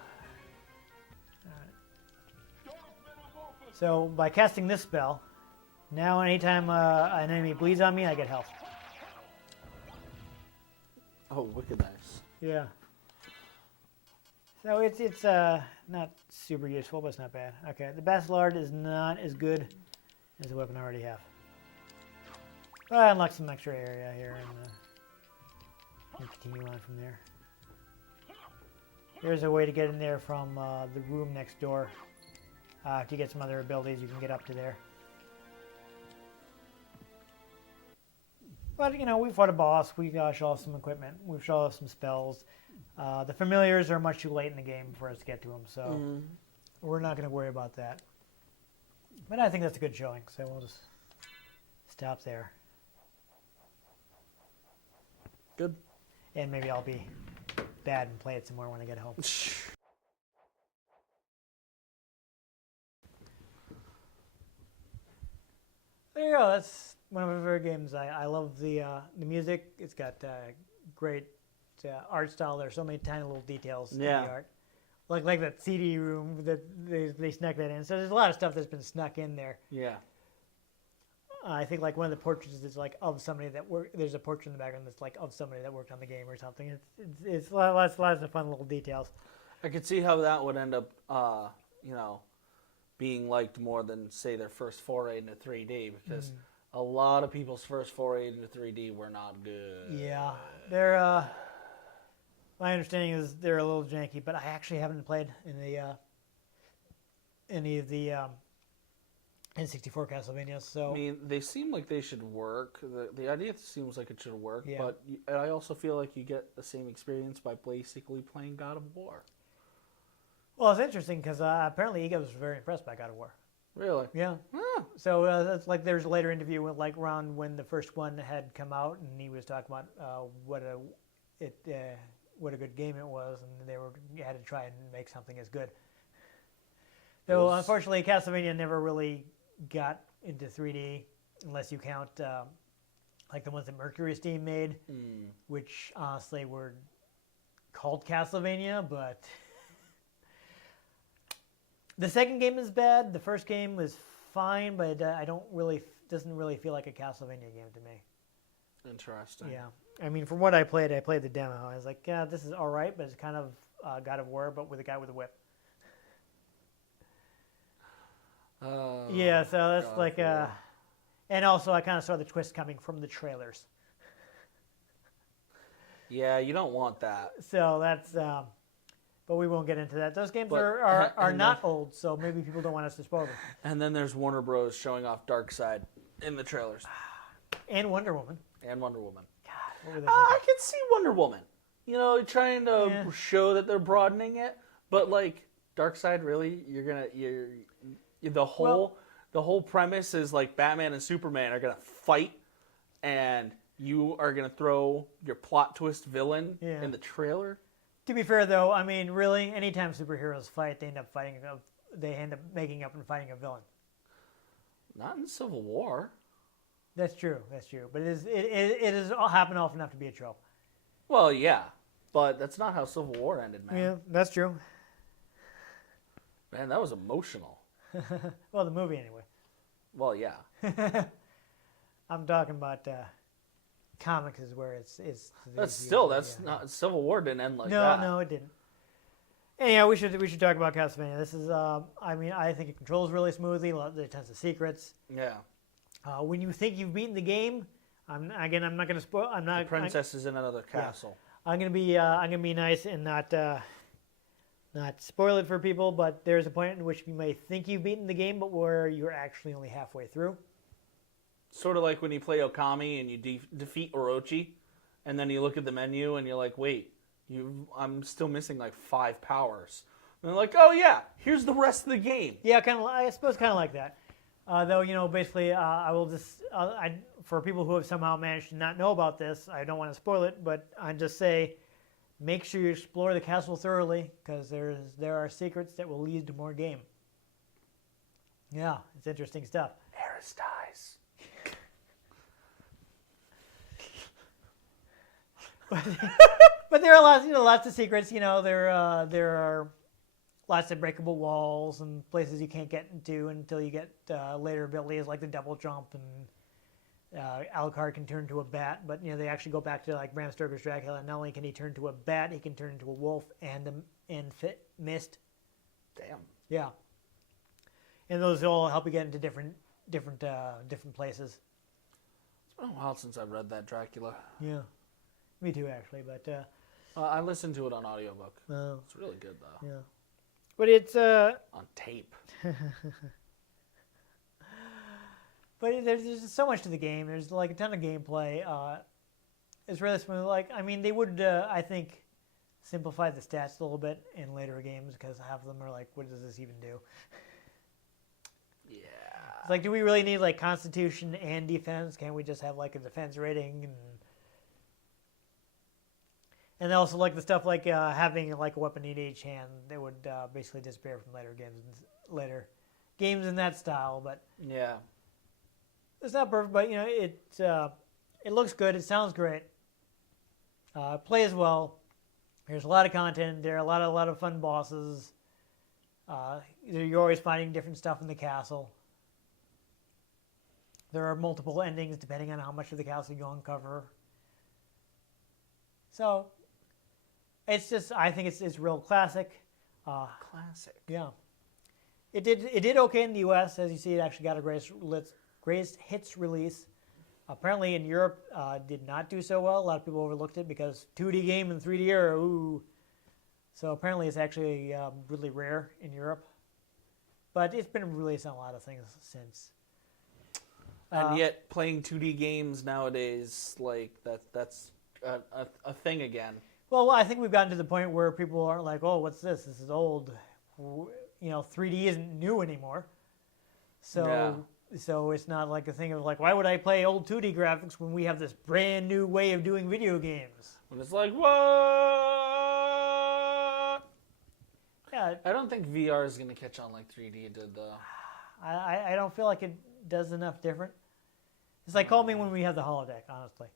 Alright. So by casting this spell, now anytime an enemy bleeds on me, I get health. Oh, wicked nice. Yeah. So it's not super useful, but it's not bad. Okay, the Bastillard is not as good as the weapon I already have. But I unlock some extra area here and we'll continue on from there. There's a way to get in there from the room next door. If you get some other abilities, you can get up to there. But, we fought a boss. We showed off some equipment. We've showed off some spells. The familiars are much too late in the game for us to get to them, so we're not going to worry about that. But I think that's a good showing, so we'll just stop there. Good. And maybe I'll be bad and play it some more when I get home. There you go. That's one of my favorite games. I love the music. It's got great art style. There's so many tiny little details in the art. Like that CD room that they snuck that in. So there's a lot of stuff that's been snuck in there. Yeah. I think like one of the portraits is like of somebody that worked. There's a portrait in the background that's like of somebody that worked on the game or something. It's lots of fun little details. I could see how that would end up, being liked more than say their first foray into 3D because a lot of people's first foray into 3D were not good. Yeah, they're. My understanding is they're a little janky, but I actually haven't played in the any of the N64 Castlevania. So I mean, they seem like they should work. The idea seems like it should work, Yeah. but I also feel like you get the same experience by basically playing God of War. Well, it's interesting because apparently Ego was very impressed by God of War. Really? Yeah. Huh. So that's like there's a later interview with like around when the first one had come out, and he was talking about what a good game it was, and they had to try and make something as good. So unfortunately, Castlevania never really got into 3D unless you count like the ones that Mercury Steam made, which honestly were called Castlevania, but The second game is bad. The first game was fine, but doesn't really feel like a Castlevania game to me. Interesting. Yeah, I mean, from what I played the demo. I was like, yeah, this is all right, but it's kind of God of War, but with a guy with a whip. Yeah, so that's God like, and also I kind of saw the twist coming from the trailers. Yeah, you don't want that. So that's, but we won't get into that. Those games But- are and not old, so maybe people don't want us to spoil them. And then there's Warner Bros. Showing off Darkseid in the trailers. And Wonder Woman. And Wonder Woman. What were they I thinking? can see Wonder Woman. You know, trying to Yeah. show that they're broadening it, but like Darkseid, really, the whole premise is like Batman and Superman are gonna fight, and you are gonna throw your plot twist villain Yeah. in the trailer. To be fair, though, I mean, really, anytime superheroes fight, they end up making up and fighting a villain. Not in Civil War. That's true. That's true. But it has happened often enough to be a trope. Well, yeah, but that's not how Civil War ended, man. Yeah, that's true. Man, that was emotional. Well, the movie anyway. Well, yeah. I'm talking about comics is where it's That's yeah. not Civil War didn't end like No, that. no, it didn't. Anyhow, we should talk about Castlevania. This is I mean, I think it controls really smoothly. There's tons of secrets. Yeah. When you think you've beaten the game, I'm not going to spoil. I'm not. The princess is in another castle. I'm going to be nice and not spoil it for people. But there's a point in which you may think you've beaten the game, but where you're actually only halfway through. Sort of like when you play Okami and you defeat Orochi, and then you look at the menu and you're like, wait, I'm still missing like 5 powers. And they're like, oh yeah, here's the rest of the game. Yeah, I suppose kind of like that. Though, you know, basically, I will just, for people who have somehow managed to not know about this, I don't want to spoil it, but I just say, make sure you explore the castle thoroughly, because there are secrets that will lead to more game. Yeah, it's interesting stuff. Eris dies. But there are lots of secrets. You know, there are lots of breakable walls and places you can't get into until you get later abilities like the double jump, and Alucard can turn to a bat. But you know, they actually go back to like Bram Stoker's Dracula. Not only can he turn to a bat, he can turn into a wolf and mist. Damn. Yeah, and those all help you get into different places. It's been a while since I've read that Dracula. Yeah, me too actually. But I listened to it on audiobook. It's really good though. yeah, but it's On tape. But there's just so much to the game. There's like a ton of gameplay. It's really smooth. Like, I mean, they would, I think, simplify the stats a little bit in later games because half of them are like, what does this even do? Yeah. It's like, do we really need like Constitution and defense? Can't we just have like a defense rating? And also like the stuff like having like a weapon in each hand that would basically disappear from later games in that style. But Yeah. it's not perfect, but you know it looks good. It sounds great. Plays well. There's a lot of content. There are a lot of fun bosses. You're always finding different stuff in the castle. There are multiple endings depending on how much of the castle you uncover. So it's just, I think it's real classic. Classic. Yeah, it did okay in the U.S. As you see, it actually got a greatest hits release. Apparently in Europe, did not do so well. A lot of people overlooked it because 2D game in 3D era, ooh. So apparently it's actually really rare in Europe. But it's been released on a lot of things since. And yet playing 2D games nowadays, like that's a thing again. Well, I think we've gotten to the point where people aren't like, oh, what's this? This is old. You know, 3D isn't new anymore. So. Yeah. So it's not like a thing of like, why would I play old 2D graphics when we have this brand new way of doing video games? When it's like, what? Yeah, I don't think VR is going to catch on like 3D did, though. I don't feel like it does enough different. It's like call me when we have the holodeck, honestly.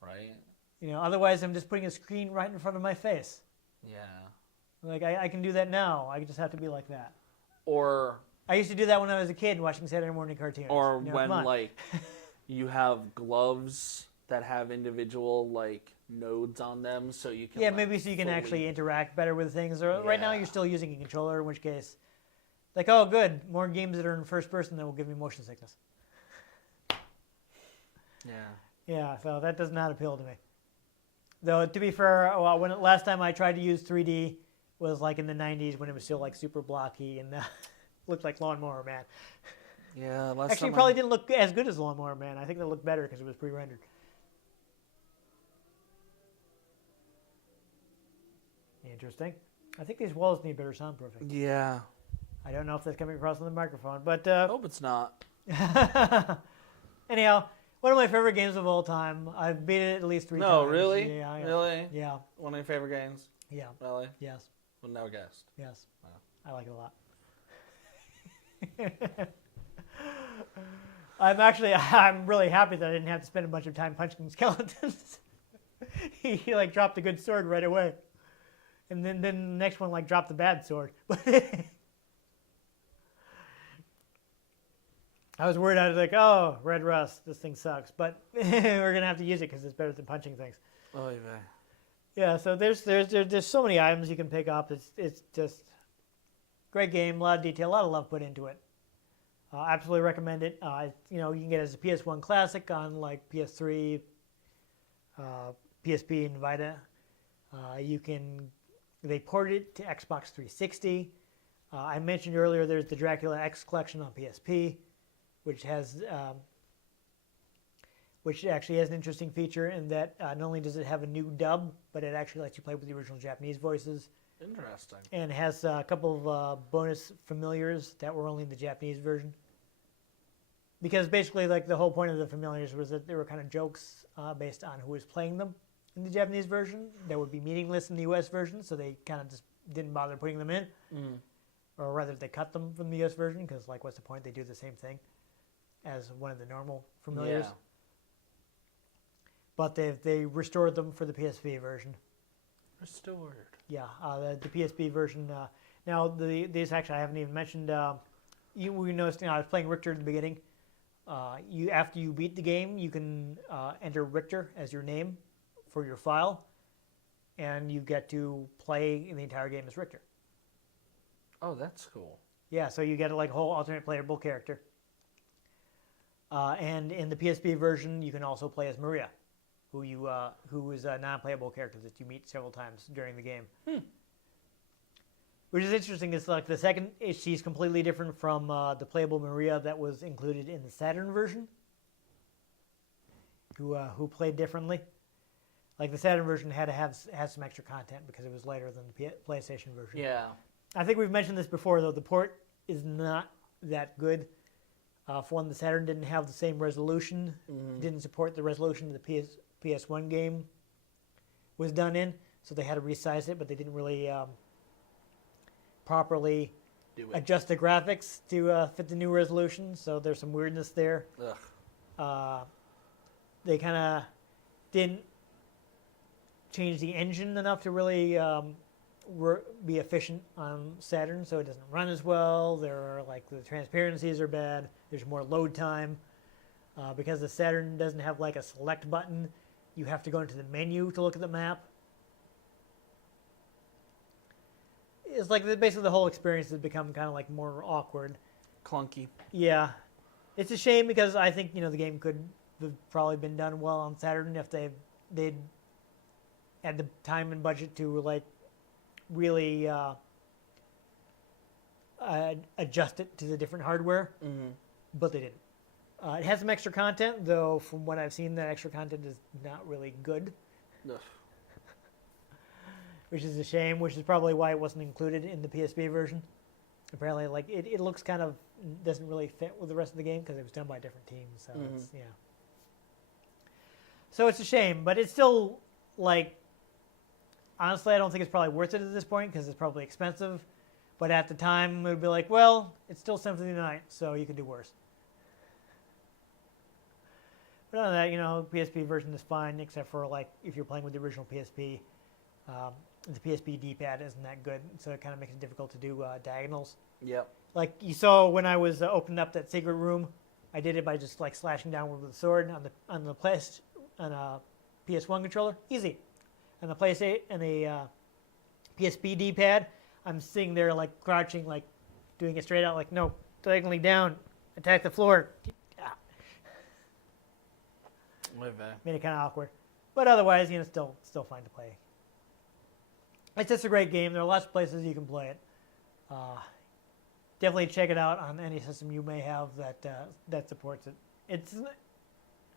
Right? You know, otherwise I'm just putting a screen right in front of my face. Yeah. Like I can do that now. I just have to be like that. Or I used to do that when I was a kid watching Saturday morning cartoons. or You know, when come on. like you have gloves that have individual like nodes on them, so you can Yeah, like, maybe so you can fully- actually interact better with things. Or right now Yeah. you're still using a controller, in which case, like, oh, good, more games that are in first person that will give me motion sickness. Yeah. Yeah, so that does not appeal to me. Though, to be fair, well, last time I tried to use 3D was like in the 90s when it was still like super blocky and looked like Lawnmower Man. Yeah. Last Actually, it time probably didn't look as good as Lawnmower Man. I think it looked better because it was pre-rendered. Interesting. I think these walls need better soundproofing. Yeah. I don't know if that's coming across on the microphone, but Hope it's not. anyhow, one of my favorite games of all time. I've beat it at least 3 times. No, really? Yeah, yeah. Really? Yeah, One of your favorite games? yeah, Really? yes, Well, no guessed. yes. Wow. I like it a lot. I'm really happy that I didn't have to spend a bunch of time punching skeletons. he like dropped a good sword right away. And then the next one like dropped the bad sword. I was worried. I was like, oh, red rust, this thing sucks. But we're going to have to use it because it's better than punching things. Oh, yeah. Yeah, so there's so many items you can pick up. It's just great game, a lot of detail, a lot of love put into it. Absolutely recommend it. You can get it as a PS1 classic on like PS3, PSP, and Vita. They ported it to Xbox 360. I mentioned earlier there's the Dracula X collection on PSP, which actually has an interesting feature in that not only does it have a new dub, but it actually lets you play with the original Japanese voices. Interesting. And it has a couple of bonus familiars that were only in the Japanese version. Because basically, like, the whole point of the familiars was that they were kind of jokes based on who was playing them in the Japanese version that would be meaningless in the US version, so they kind of just didn't bother putting them in. Mm. Or rather, they cut them from the US version, because, like, what's the point? They do the same thing as one of the normal familiars. Yeah. But they restored them for the PSP version. Restored. Yeah, the PSP version. Now, these actually I haven't even mentioned. We noticed. I was playing Richter at the beginning. After you beat the game, you can enter Richter as your name for your file, and you get to play in the entire game as Richter. Oh, that's cool. Yeah, so you get like a whole alternate playable character. And in the PSP version, you can also play as Maria, who is a non-playable character that you meet several times during the game. Which is interesting. It's like the second, she's completely different from the playable Maria that was included in the Saturn version, who played differently. Like the Saturn version had to have some extra content because it was later than the PlayStation version. Yeah. I think we've mentioned this before, though. The port is not that good. For one, the Saturn didn't have the same resolution. Didn't support the resolution the PS1 game was done in, so they had to resize it, but they didn't really properly adjust the graphics to fit the new resolution, so there's some weirdness there. Ugh. They kind of didn't change the engine enough to really be efficient on Saturn, so it doesn't run as well. There are like the transparencies are bad. There's more load time because the Saturn doesn't have like a select button. You have to go into the menu to look at the map. It's like basically the whole experience has become kind of like more awkward. Clunky. Yeah, it's a shame because I think the game could have probably been done well on Saturn if they'd had the time and budget to like really adjust it to the different hardware, but they didn't. It has some extra content, though. From what I've seen, that extra content is not really good, Ugh. which is a shame. Which is probably why it wasn't included in the PSP version. Apparently, like it looks kind of doesn't really fit with the rest of the game because it was done by different teams. So it's, yeah. So it's a shame, but it's still like. Honestly, I don't think it's probably worth it at this point because it's probably expensive. But at the time, it would be like, well, it's still Symphony Night, so you can do worse. But other than that, PSP version is fine, except for like if you're playing with the original PSP. the PSP D-pad isn't that good, so it kind of makes it difficult to do diagonals. Yep. Like you saw when I was opening up that secret room, I did it by just like slashing downward with the sword on a PS1 controller, easy. And the PlayStation and the PSP D-pad, I'm sitting there like crouching, like doing it straight out, like no, diagonally down, attack the floor. Made it kind of awkward, but otherwise, still fine to play. It's just a great game. There are lots of places you can play it. Definitely check it out on any system you may have that supports it. It's,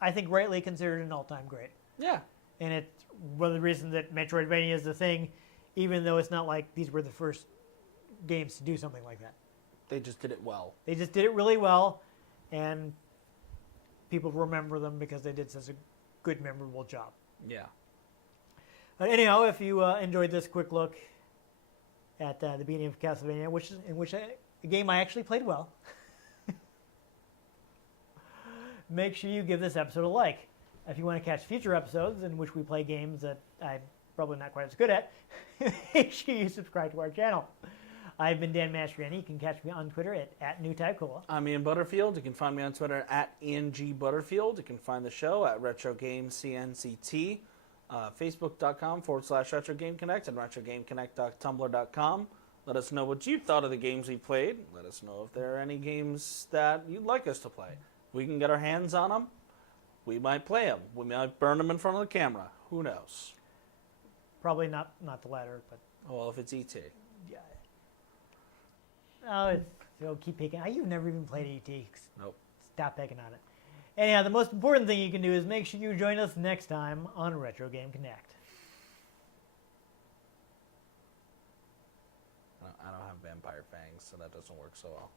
I think, rightly considered an all-time great. Yeah. And it's one of the reasons that Metroidvania is the thing, even though it's not like these were the first games to do something like that. They just did it well. They just did it really well, and people remember them because they did such a good, memorable job. Yeah. But anyhow, if you enjoyed this quick look at the beginning of Castlevania, a game I actually played well, make sure you give this episode a like. If you want to catch future episodes in which we play games that I'm probably not quite as good at, make sure you subscribe to our channel. I've been Dan Mastriani. You can catch me on Twitter at NewTypeCola. I'm Ian Butterfield. You can find me on Twitter at Ian G. Butterfield. You can find the show at RetroGamesCNCT, Facebook.com/RetroGameConnect, and RetroGameConnect.tumblr.com. Let us know what you thought of the games we played. Let us know if there are any games that you'd like us to play. If we can get our hands on them, we might play them. We might burn them in front of the camera. Who knows? Probably not the latter, but Well, if it's E.T. yeah. Oh, keep picking. You've never even played E.T. Nope. Stop picking on it. Anyhow, the most important thing you can do is make sure you join us next time on Retro Game Connect. I don't have vampire fangs, so that doesn't work so well.